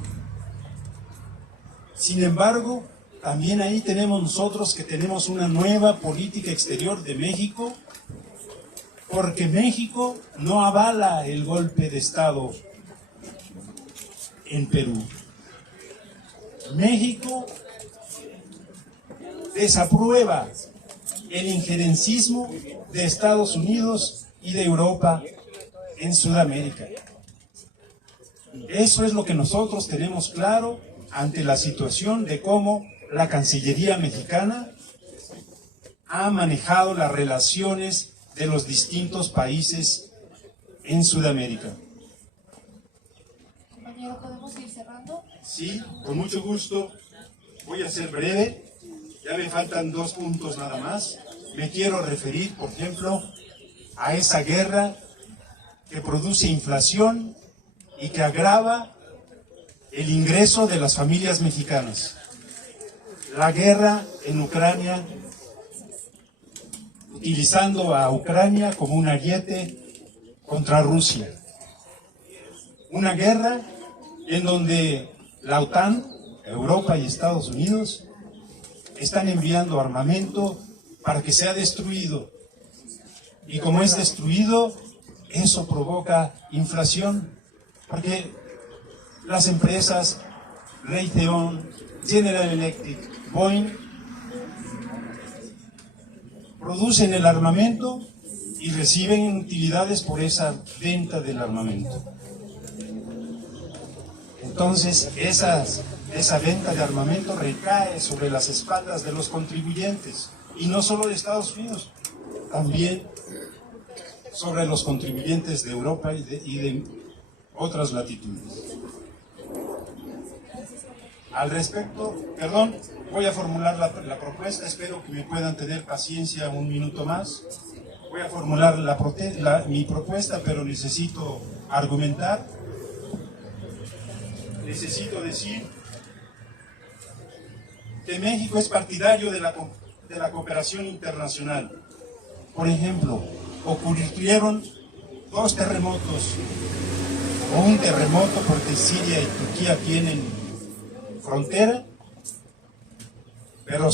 Sin embargo, también ahí tenemos nosotros que tenemos una nueva política exterior de México, porque México no avala el golpe de Estado en Perú. México desaprueba el injerencismo de Estados Unidos y de Europa en Sudamérica. Eso es lo que nosotros tenemos claro ante la situación de cómo la Cancillería mexicana ha manejado las relaciones de los distintos países en Sudamérica. Compañero, ¿podemos ir cerrando? Sí, con mucho gusto. Voy a ser breve. Ya me faltan 2 puntos nada más. Me quiero referir, por ejemplo, a esa guerra que produce inflación y que agrava el ingreso de las familias mexicanas. La guerra en Ucrania, utilizando a Ucrania como un ariete contra Rusia. Una guerra en donde la OTAN, Europa y Estados Unidos están enviando armamento para que sea destruido. Y como es destruido, eso provoca inflación, porque las empresas Raytheon, General Electric, Boeing producen el armamento y reciben utilidades por esa venta del armamento. Entonces, esa venta de armamento recae sobre las espaldas de los contribuyentes, y no solo de Estados Unidos, también sobre los contribuyentes de Europa y de otras latitudes. Al respecto, perdón, voy a formular la propuesta, espero que me puedan tener paciencia un minuto más. Voy a formular mi propuesta, pero necesito argumentar. Necesito decir que México es partidario de la cooperación internacional. Por ejemplo, ocurrieron 2 terremotos, o un terremoto, porque Siria y Turquía tienen frontera, pero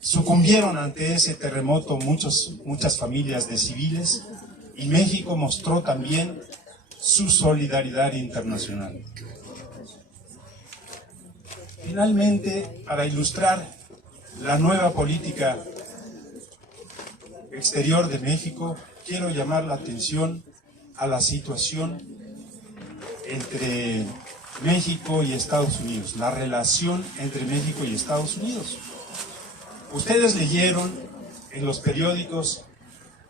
sucumbieron ante ese terremoto muchas familias de civiles, y México mostró también su solidaridad internacional. Finalmente, para ilustrar la nueva política exterior de México, quiero llamar la atención a la situación entre México y Estados Unidos, la relación entre México y Estados Unidos. Ustedes leyeron en los periódicos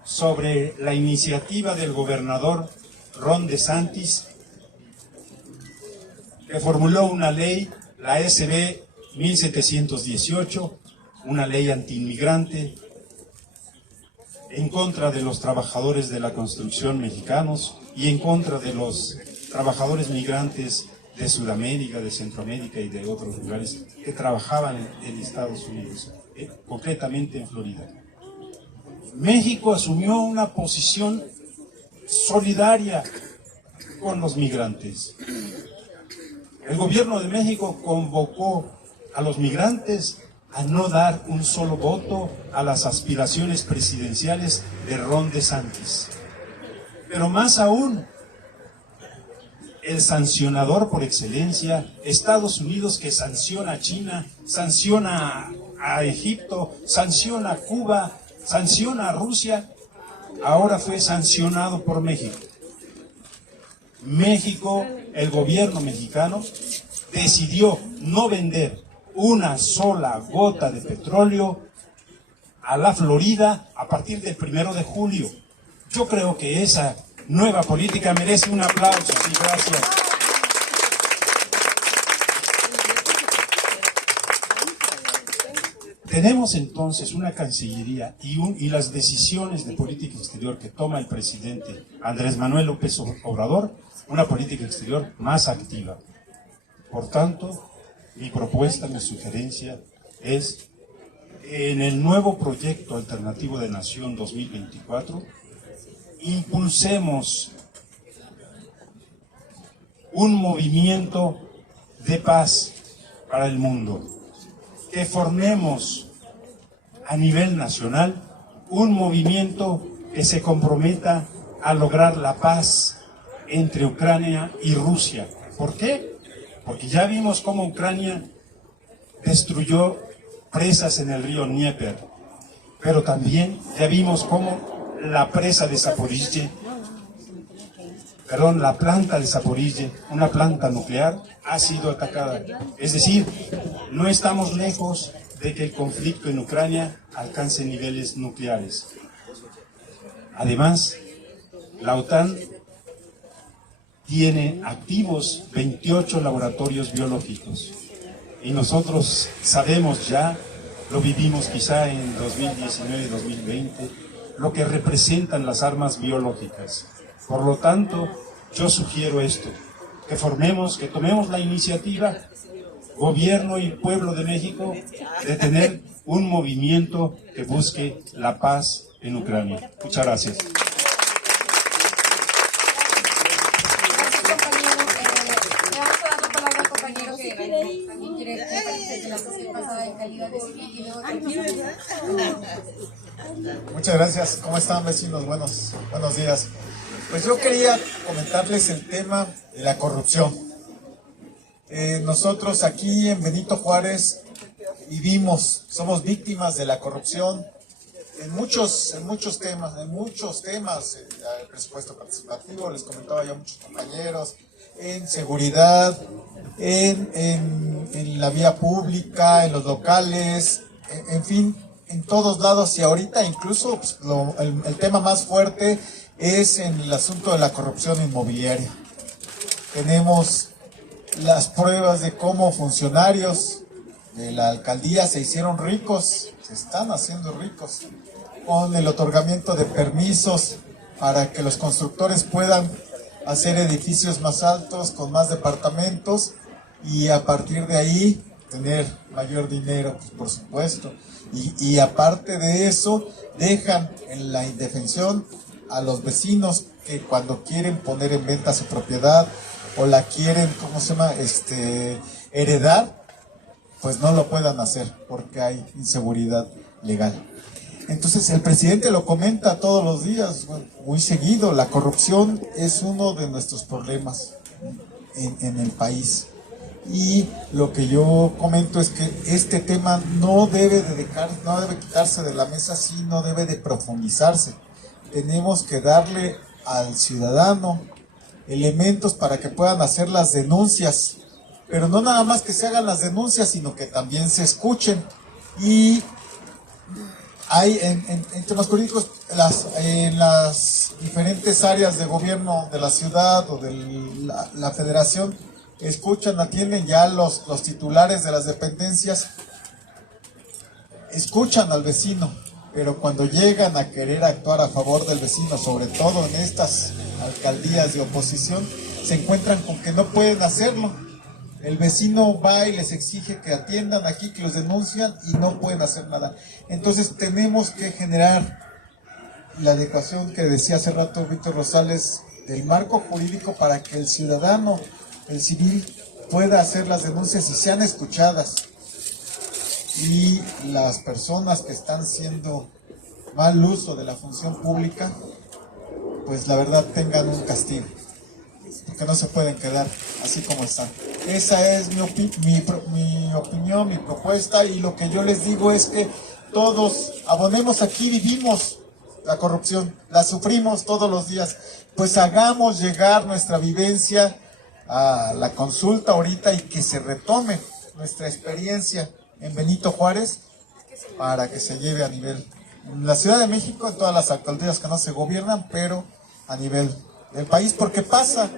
sobre la iniciativa del gobernador Ron DeSantis, que formuló una ley, la SB 1718, una ley antiinmigrante, en contra de los trabajadores de la construcción mexicanos y en contra de los trabajadores migrantes de Sudamérica, de Centroamérica y de otros lugares que trabajaban en Estados Unidos, concretamente en Florida. México asumió una posición solidaria con los migrantes. El gobierno de México convocó a los migrantes a no dar un solo voto a las aspiraciones presidenciales de Ron DeSantis. Pero más aún, el sancionador por excelencia, Estados Unidos, que sanciona a China, sanciona a Egipto, sanciona a Cuba, sanciona a Rusia, ahora fue sancionado por México. México, el gobierno mexicano, decidió no vender una sola gota de petróleo a la Florida a partir del 1 de julio. Yo creo que esa nueva política merece un aplauso. Sí, gracias. Tenemos entonces una Cancillería y las decisiones de política exterior que toma el presidente Andrés Manuel López Obrador, una política exterior más activa. Por tanto, mi propuesta, mi sugerencia es, en el nuevo proyecto alternativo de Nación 2024, impulsemos un movimiento de paz para el mundo, que formemos a nivel nacional un movimiento que se comprometa a lograr la paz entre Ucrania y Rusia. ¿Por qué? Porque ya vimos cómo Ucrania destruyó presas en el río Dnieper, pero también ya vimos cómo la planta de Zaporizhzhia, una planta nuclear, ha sido atacada. Es decir, no estamos lejos de que el conflicto en Ucrania alcance niveles nucleares. Además, la OTAN tiene activos 28 laboratorios biológicos y nosotros sabemos ya, lo vivimos quizá en 2019 y 2020, lo que representan las armas biológicas. Por lo tanto, yo sugiero esto, que tomemos la iniciativa, gobierno y pueblo de México, de tener un movimiento que busque la paz en Ucrania. Muchas gracias. Muchas gracias. ¿Cómo están, vecinos? Buenos días. Pues yo quería comentarles el tema de la corrupción. Nosotros aquí en Benito Juárez somos víctimas de la corrupción en muchos temas, el presupuesto participativo, les comentaba yo a muchos compañeros, en seguridad, en la vía pública, en los locales, en fin, en todos lados. Y ahorita incluso pues, el tema más fuerte es en el asunto de la corrupción inmobiliaria. Tenemos las pruebas de cómo funcionarios de la alcaldía se hicieron ricos, se están haciendo ricos, con el otorgamiento de permisos para que los constructores puedan hacer edificios más altos, con más departamentos, y a partir de ahí tener mayor dinero, pues, por supuesto. Y aparte de eso, dejan en la indefensión a los vecinos que cuando quieren poner en venta su propiedad o la quieren, heredar, pues no lo puedan hacer porque hay inseguridad legal. Entonces el presidente lo comenta todos los días, muy seguido, la corrupción es uno de nuestros problemas en el país. Y lo que yo comento es que este tema no debe quitarse de la mesa, sino debe de profundizarse. Tenemos que darle al ciudadano elementos para que puedan hacer las denuncias, pero no nada más que se hagan las denuncias, sino que también se escuchen. Y hay en temas jurídicos, en las diferentes áreas de gobierno de la ciudad o de la federación, escuchan, atienden ya los titulares de las dependencias, escuchan al vecino, pero cuando llegan a querer actuar a favor del vecino, sobre todo en estas alcaldías de oposición, se encuentran con que no pueden hacerlo, El vecino va y les exige que atiendan aquí, que los denuncian y no pueden hacer nada. Entonces tenemos que generar la adecuación que decía hace rato Víctor Rosales del marco jurídico para que el ciudadano, el civil, pueda hacer las denuncias y sean escuchadas. Y las personas que están haciendo mal uso de la función pública, pues la verdad tengan un castigo, porque no se pueden quedar así como están. Esa es mi opinión, mi propuesta, y lo que yo les digo es que todos abonemos aquí, vivimos la corrupción, la sufrimos todos los días, pues hagamos llegar nuestra vivencia a la consulta ahorita y que se retome nuestra experiencia en Benito Juárez para que se lleve a nivel, en la Ciudad de México, en todas las alcaldías que no se gobiernan, pero a nivel del país, porque pasa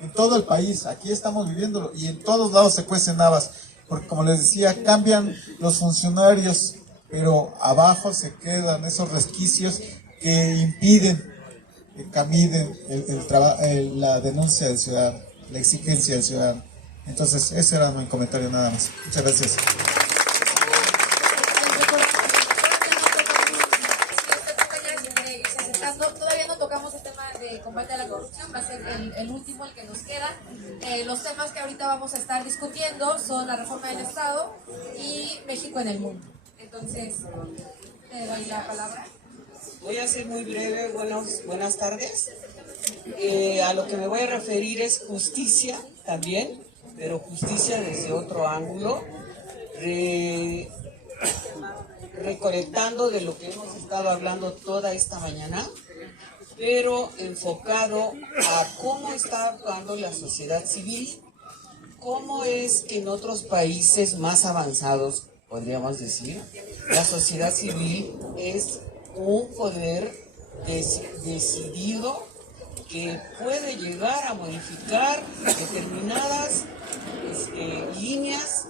en todo el país, aquí estamos viviéndolo y en todos lados se cuecen habas, porque como les decía, cambian los funcionarios, pero abajo se quedan esos resquicios que impiden que caminen la denuncia del ciudadano, la exigencia del ciudadano. Entonces, ese era mi comentario nada más. Muchas gracias. Todavía no tocamos el tema de combate a la corrupción, va a ser el último, el que nos queda. Los temas que ahorita vamos a estar discutiendo son la reforma del Estado y México en el mundo. Entonces, te doy la palabra. Voy a ser muy breve, buenas tardes. A lo que me voy a referir es justicia también, pero justicia desde otro ángulo, recolectando de lo que hemos estado hablando toda esta mañana, pero enfocado a cómo está actuando la sociedad civil, cómo es que en otros países más avanzados, podríamos decir, la sociedad civil es un poder decidido que puede llegar a modificar determinadas líneas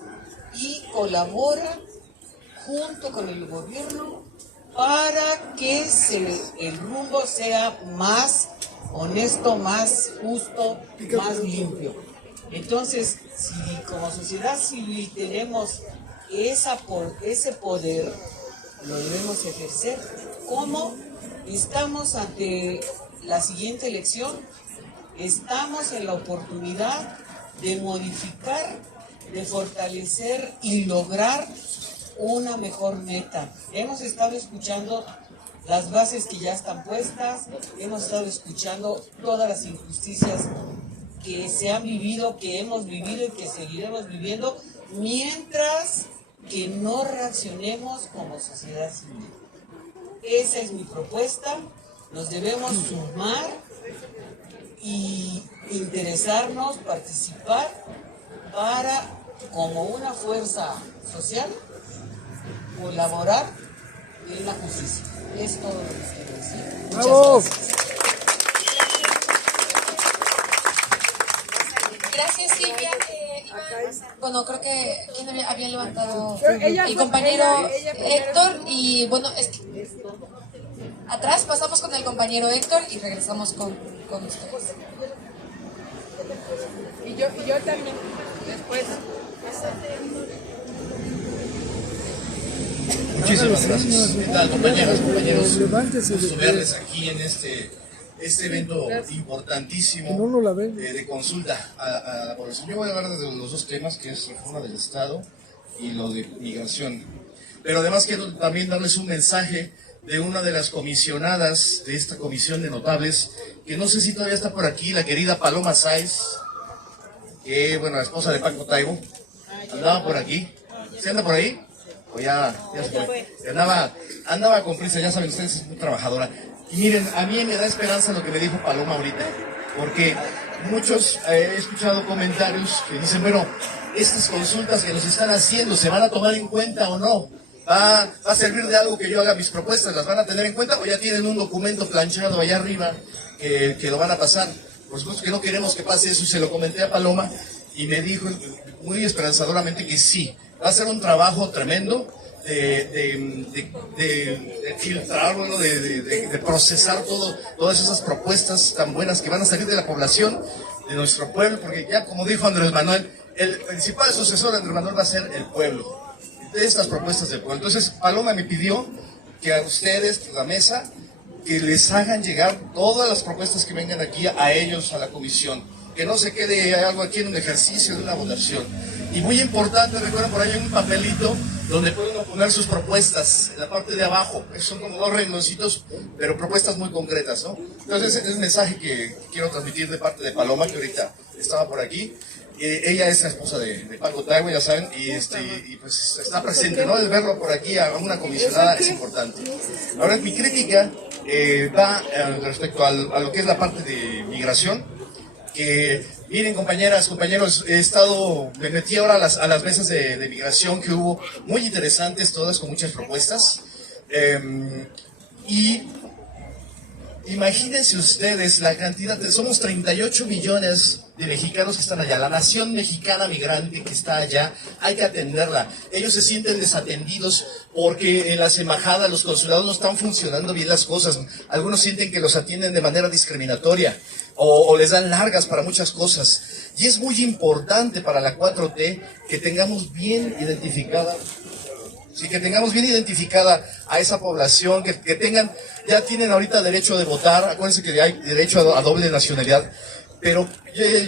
y colabora junto con el gobierno para que el rumbo sea más honesto, más justo, más limpio. Entonces, si como sociedad civil tenemos ese poder, lo debemos ejercer. ¿Cómo? Estamos ante la siguiente elección, estamos en la oportunidad de modificar, de fortalecer y lograr una mejor meta. Hemos estado escuchando las bases que ya están puestas, hemos estado escuchando todas las injusticias que se han vivido, que hemos vivido y que seguiremos viviendo, mientras que no reaccionemos como sociedad civil. Esa es mi propuesta. Nos debemos sumar y interesarnos, participar para, como una fuerza social, colaborar en la justicia. Es todo lo que quiero decir. Muchas gracias. Gracias, Silvia. Bueno, creo que quien había levantado el compañero Héctor, y bueno, es que atrás pasamos con el compañero Héctor y regresamos con ustedes. Y yo también, después. Muchísimas gracias. ¿Qué tal, compañeros? Gusto verles aquí en este evento importantísimo de consulta a la población. Yo voy a hablar de los dos temas, que es reforma del Estado y lo de migración. Pero además quiero también darles un mensaje de una de las comisionadas de esta comisión de notables, que no sé si todavía está por aquí, la querida Paloma Sáez, que, bueno, la esposa de Paco Taibo, andaba por aquí. ¿Se anda por ahí? O ya se fue. Andaba con prisa, ya saben ustedes, es muy trabajadora. Y miren, a mí me da esperanza lo que me dijo Paloma ahorita, porque muchos he escuchado comentarios que dicen, bueno, estas consultas que nos están haciendo, ¿se van a tomar en cuenta o no? ¿Va a servir de algo que yo haga mis propuestas? ¿Las van a tener en cuenta o ya tienen un documento planchado allá arriba que lo van a pasar? Por supuesto que no queremos que pase eso, y se lo comenté a Paloma y me dijo muy esperanzadoramente que sí, va a ser un trabajo tremendo de filtrar, bueno, de procesar todas esas propuestas tan buenas que van a salir de la población, de nuestro pueblo, porque ya como dijo Andrés Manuel, el principal sucesor de Andrés Manuel va a ser el pueblo, de estas propuestas del pueblo. Entonces, Paloma me pidió que a ustedes, la mesa, que les hagan llegar todas las propuestas que vengan aquí a ellos, a la comisión. Que no se quede algo aquí en un ejercicio de una votación. Y muy importante, recuerden, por ahí hay un papelito donde pueden poner sus propuestas en la parte de abajo. Son como 2 rengloncitos, pero propuestas muy concretas, ¿no? Entonces, es el mensaje que quiero transmitir de parte de Paloma, que ahorita estaba por aquí. Ella es la esposa de Paco Taibo, ya saben, y pues está presente, ¿no? El verlo por aquí a una comisionada es importante. Ahora, mi crítica va respecto a lo que es la parte de migración, que miren, compañeras, compañeros, me metí ahora a las mesas de migración que hubo, muy interesantes todas, con muchas propuestas, y imagínense ustedes la cantidad, somos 38 millones de mexicanos que están allá, la nación mexicana migrante que está allá, hay que atenderla. Ellos se sienten desatendidos porque en las embajadas, los consulados no están funcionando bien las cosas. Algunos sienten que los atienden de manera discriminatoria o les dan largas para muchas cosas. Y es muy importante para la 4T que tengamos bien identificada. Sí, que tengamos bien identificada a esa población, que tengan, ya tienen ahorita derecho de votar, acuérdense que hay derecho a doble nacionalidad, pero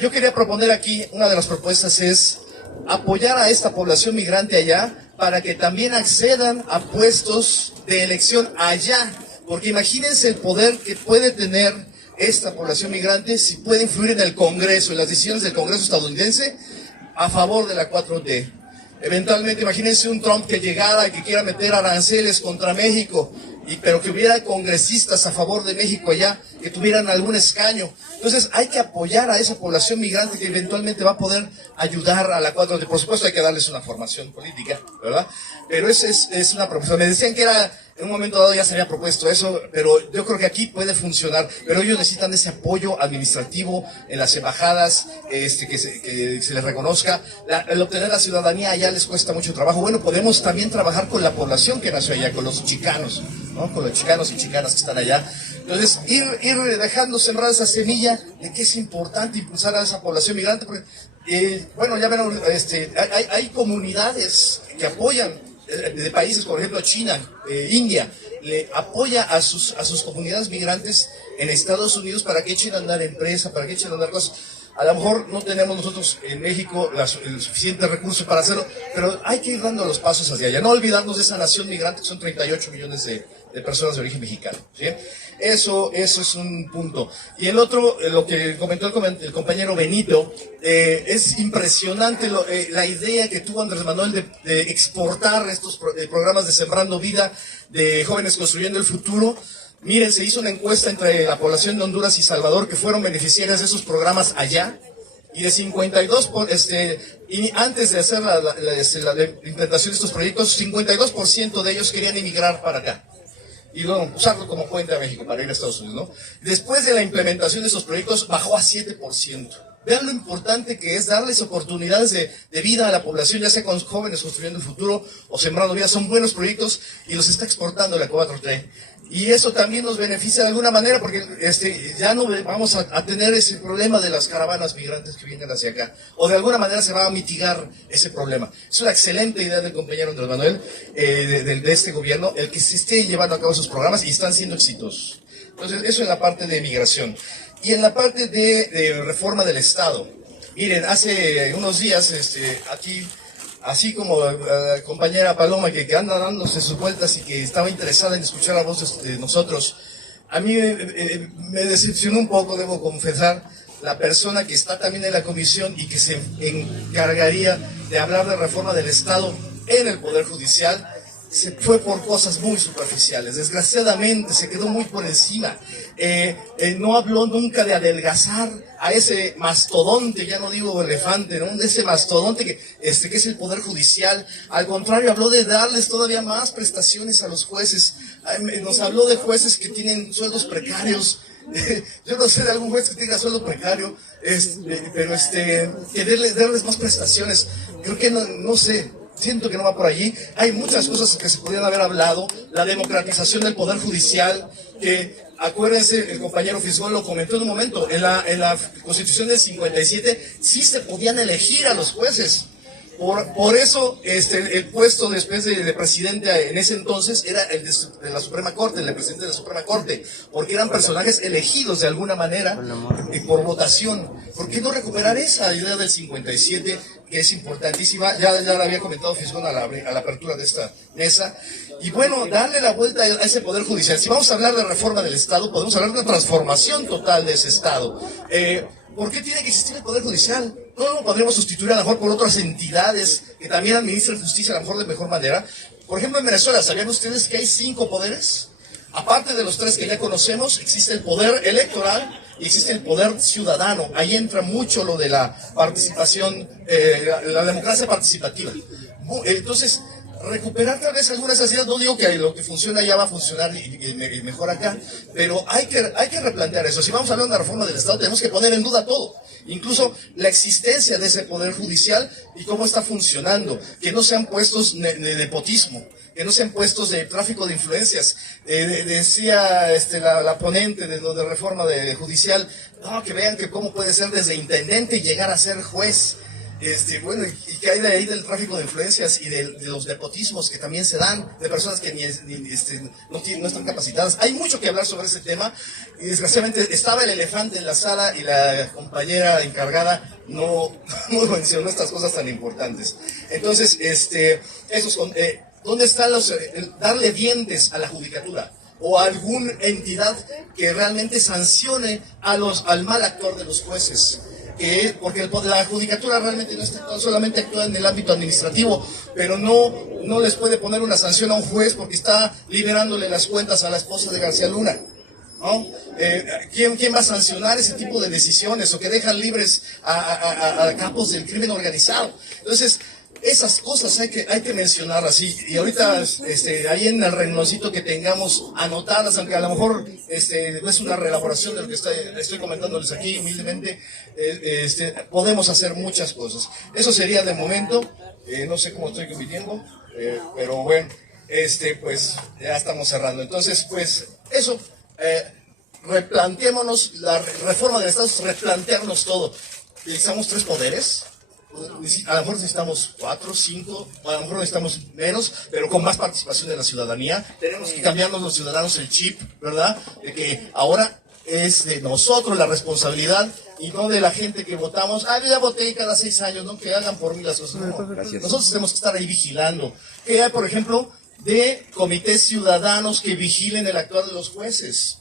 yo quería proponer aquí, una de las propuestas es apoyar a esta población migrante allá, para que también accedan a puestos de elección allá, porque imagínense el poder que puede tener esta población migrante si puede influir en el Congreso, en las decisiones del Congreso estadounidense, a favor de la 4T. Eventualmente, imagínense un Trump que llegara y que quiera meter aranceles contra México, pero que hubiera congresistas a favor de México allá, que tuvieran algún escaño. Entonces hay que apoyar a esa población migrante que eventualmente va a poder ayudar a la 4T. Por supuesto hay que darles una formación política, ¿verdad? Pero es una propuesta. Me decían que en un momento dado ya se había propuesto eso, pero yo creo que aquí puede funcionar. Pero ellos necesitan ese apoyo administrativo en las embajadas, que se les reconozca. El obtener la ciudadanía allá les cuesta mucho trabajo. Bueno, podemos también trabajar con la población que nació allá, con los chicanos, ¿no? Con los chicanos y chicanas que están allá. Entonces, ir dejando sembrada esa semilla de que es importante impulsar a esa población migrante. Porque, bueno, ya verán, hay comunidades que apoyan, de países, por ejemplo, China, India, le apoya a sus comunidades migrantes en Estados Unidos para que echen a andar empresas, para que echen a andar cosas. A lo mejor no tenemos nosotros en México el suficiente recurso para hacerlo, pero hay que ir dando los pasos hacia allá. No olvidarnos de esa nación migrante que son 38 millones de personas de origen mexicano, ¿sí? Eso es un punto. Y el otro, lo que comentó el compañero Benito, es impresionante la idea que tuvo Andrés Manuel de exportar estos programas de Sembrando Vida, de Jóvenes Construyendo el Futuro. Miren, se hizo una encuesta entre la población de Honduras y Salvador que fueron beneficiarias de esos programas allá, y de 52, y antes de hacer la implementación de estos proyectos, 52% de ellos querían emigrar para acá y luego usarlo como puente a México para ir a Estados Unidos, ¿no? Después de la implementación de esos proyectos bajó a 7%. Vean lo importante que es darles oportunidades de vida a la población, ya sea con Jóvenes Construyendo el Futuro o Sembrando Vida. Son buenos proyectos y los está exportando la 4T. Y eso también nos beneficia de alguna manera, porque ya no vamos a tener ese problema de las caravanas migrantes que vienen hacia acá. O de alguna manera se va a mitigar ese problema. Es una excelente idea del compañero Andrés Manuel, de este gobierno, el que se esté llevando a cabo esos programas y están siendo exitosos. Entonces, eso en la parte de migración. Y en la parte de reforma del Estado. Miren, hace unos días, aquí, así como la compañera Paloma que anda dándose sus vueltas y que estaba interesada en escuchar la voz de nosotros, a mí me decepcionó un poco, debo confesar, la persona que está también en la comisión y que se encargaría de hablar de reforma del Estado en el Poder Judicial. Se fue por cosas muy superficiales, desgraciadamente se quedó muy por encima, no habló nunca de adelgazar a ese mastodonte, ya no digo elefante, ¿no? Ese mastodonte que es el Poder Judicial. Al contrario, habló de darles todavía más prestaciones a los jueces. Nos habló de jueces que tienen sueldos precarios. Yo no sé de algún juez que tenga sueldo precario, pero que darles más prestaciones. Creo que no sé. siento que no va por allí. Hay muchas cosas que se podrían haber hablado. La democratización del Poder Judicial, que acuérdense, el compañero Fisgón lo comentó en un momento, en la Constitución del 57 sí se podían elegir a los jueces. Por eso el puesto después de presidente en ese entonces era el de la Suprema Corte, el presidente de la Suprema Corte, porque eran personajes elegidos de alguna manera por votación. ¿Por qué no recuperar esa idea del 57, que es importantísima? Ya la había comentado Fisgón a la apertura de esta mesa. Y bueno, darle la vuelta a ese Poder Judicial. Si vamos a hablar de reforma del Estado, podemos hablar de una transformación total de ese Estado. ¿Por qué tiene que existir el Poder Judicial? ¿No lo podríamos sustituir a lo mejor por otras entidades que también administren justicia a lo mejor de mejor manera? Por ejemplo, en Venezuela, ¿sabían ustedes que hay 5 poderes? Aparte de los 3 que ya conocemos, existe el poder electoral y existe el poder ciudadano. Ahí entra mucho lo de la participación, la democracia participativa. Entonces, recuperar tal vez algunas de esas ideas, no digo que lo que funciona ya va a funcionar y mejor acá, pero hay que replantear eso. Si vamos a hablar de una reforma del Estado, tenemos que poner en duda todo, incluso la existencia de ese Poder Judicial y cómo está funcionando, que no sean puestos de nepotismo, que no sean puestos de tráfico de influencias. Decía la ponente de reforma judicial, no, que vean que cómo puede ser desde intendente y llegar a ser juez. Bueno, y que hay de ahí del tráfico de influencias y de los nepotismos que también se dan de personas que no están capacitadas. Hay mucho que hablar sobre ese tema y desgraciadamente estaba el elefante en la sala y la compañera encargada no mencionó estas cosas tan importantes. Entonces, ¿dónde están darle dientes a la judicatura? O a alguna entidad que realmente sancione al mal actor de los jueces. Porque la judicatura realmente no solamente actúa en el ámbito administrativo, pero no les puede poner una sanción a un juez porque está liberándole las cuentas a la esposa de García Luna, ¿no? ¿Quién va a sancionar ese tipo de decisiones o que dejan libres a capos del crimen organizado? Entonces, esas cosas hay que mencionarlas, y ahorita ahí en el rengloncito que tengamos anotadas, aunque a lo mejor es una reelaboración de lo que estoy comentándoles aquí humildemente, podemos hacer muchas cosas. Eso sería de momento, no sé cómo estoy compitiendo, pero bueno, pues ya estamos cerrando. Entonces, pues eso, replanteémonos la reforma del Estado, replantearnos todo. Utilizamos 3 poderes. A lo mejor necesitamos 4, 5, a lo mejor necesitamos menos, pero con más participación de la ciudadanía. Tenemos que cambiarnos los ciudadanos el chip, ¿verdad? De que ahora es de nosotros la responsabilidad y no de la gente que votamos. Yo ya voté cada 6 años, ¿no? Que hagan por mí las cosas. No, nosotros tenemos que estar ahí vigilando. Que hay, por ejemplo, de comités ciudadanos que vigilen el actuar de los jueces.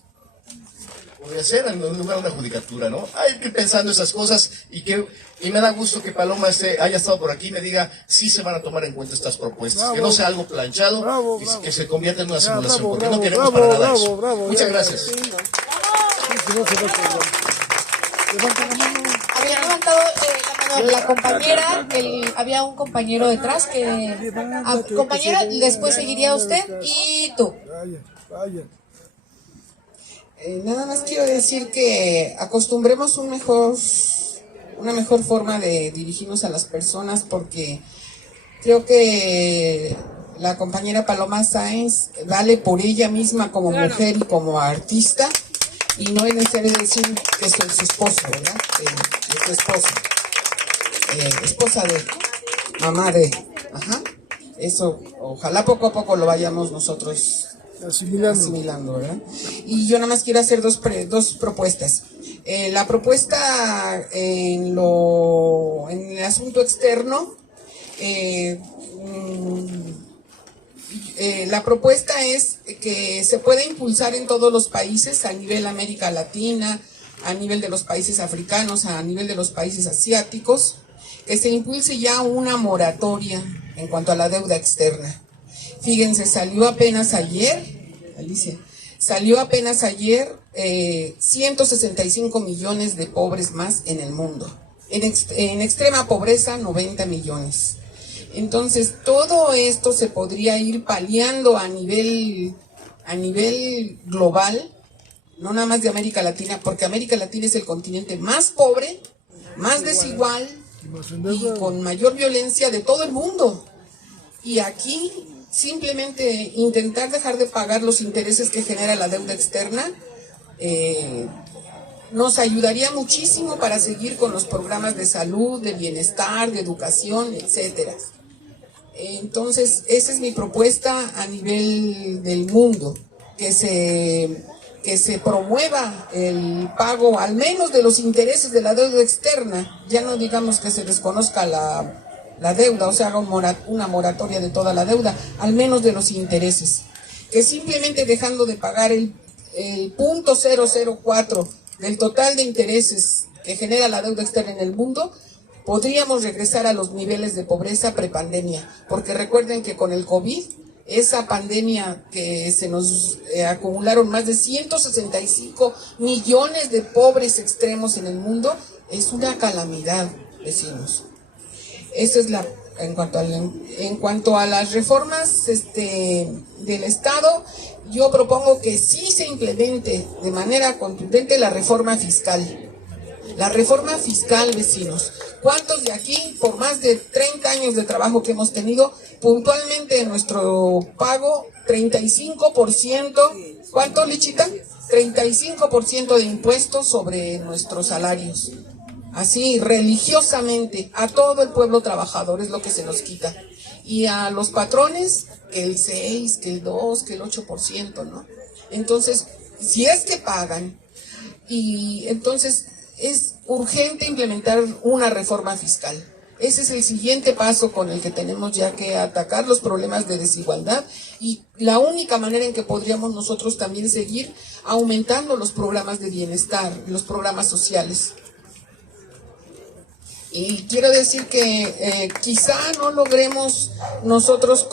Podría ser en lugar de una judicatura, ¿no? Hay que ir pensando esas cosas y me da gusto que Paloma haya estado por aquí y me diga si se van a tomar en cuenta estas propuestas, bravo, que no sea algo planchado y que se convierta en una simulación, porque no queremos para nada eso. Muchas gracias. Había levantado la mano la compañera, había un compañero detrás que... compañera, después seguiría usted y tú. Vaya. Nada más quiero decir que acostumbremos una mejor forma de dirigirnos a las personas, porque creo que la compañera Paloma Sáenz vale por ella misma como mujer y como artista, y no es necesario decir que soy su esposo, ¿verdad? Es su esposa. Esposa de, mamá de, eso, ojalá poco a poco lo vayamos nosotros asimilando, ¿verdad? Y yo nada más quiero hacer dos propuestas. La propuesta en el asunto externo, la propuesta es que se pueda impulsar en todos los países, a nivel América Latina, a nivel de los países africanos, a nivel de los países asiáticos, que se impulse ya una moratoria en cuanto a la deuda externa. Fíjense, salió apenas ayer 165 millones de pobres más en el mundo. En extrema pobreza, 90 millones. Entonces, todo esto se podría ir paliando a nivel global, no nada más de América Latina, porque América Latina es el continente más pobre, más desigual y con mayor violencia de todo el mundo. y aquí simplemente intentar dejar de pagar los intereses que genera la deuda externa nos ayudaría muchísimo para seguir con los programas de salud, de bienestar, de educación, etcétera. Entonces, esa es mi propuesta a nivel del mundo, que se promueva el pago al menos de los intereses de la deuda externa, ya no digamos que se desconozca la deuda, o sea, haga una moratoria de toda la deuda, al menos de los intereses, que simplemente dejando de pagar el 0.004 del total de intereses que genera la deuda externa en el mundo, podríamos regresar a los niveles de pobreza prepandemia, porque recuerden que con el COVID, esa pandemia que se nos acumularon más de 165 millones de pobres extremos en el mundo, es una calamidad, vecinos. Eso es en cuanto a las reformas del Estado, yo propongo que sí se implemente de manera contundente la reforma fiscal. La reforma fiscal, vecinos. ¿Cuántos de aquí, por más de 30 años de trabajo que hemos tenido, puntualmente en nuestro pago, 35%, ¿cuánto, Lichita? 35% de impuestos sobre nuestros salarios. Así, religiosamente, a todo el pueblo trabajador es lo que se nos quita. Y a los patrones, que el 6, que el 2, que el 8%, ¿no? Entonces, si es que pagan, y entonces es urgente implementar una reforma fiscal. Ese es el siguiente paso con el que tenemos ya que atacar los problemas de desigualdad y la única manera en que podríamos nosotros también seguir aumentando los programas de bienestar, los programas sociales. Y quiero decir que quizá no logremos nosotros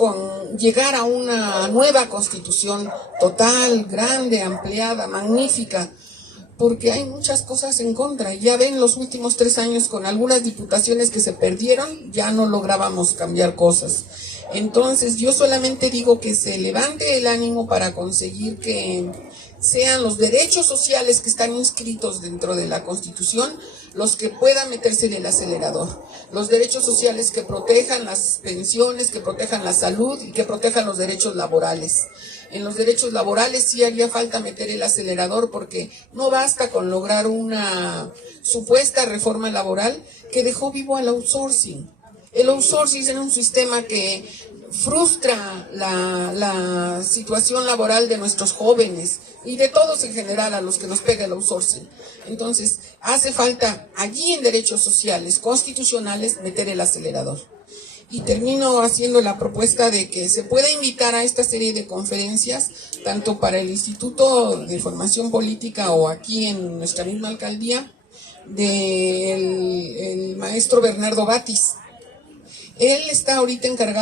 llegar a una nueva constitución total, grande, ampliada, magnífica, porque hay muchas cosas en contra. Ya ven, los últimos 3 años con algunas diputaciones que se perdieron, ya no lográbamos cambiar cosas. Entonces yo solamente digo que se levante el ánimo para conseguir que sean los derechos sociales que están inscritos dentro de la Constitución los que puedan meterse en el acelerador. Los derechos sociales que protejan las pensiones, que protejan la salud y que protejan los derechos laborales. En los derechos laborales sí haría falta meter el acelerador porque no basta con lograr una supuesta reforma laboral que dejó vivo al outsourcing. El outsourcing es un sistema que frustra la situación laboral de nuestros jóvenes y de todos en general a los que nos pega el outsourcing. Entonces, hace falta allí en derechos sociales, constitucionales, meter el acelerador. Y termino haciendo la propuesta de que se pueda invitar a esta serie de conferencias, tanto para el Instituto de Formación Política o aquí en nuestra misma alcaldía, del maestro Bernardo Batis. Él está ahorita encargado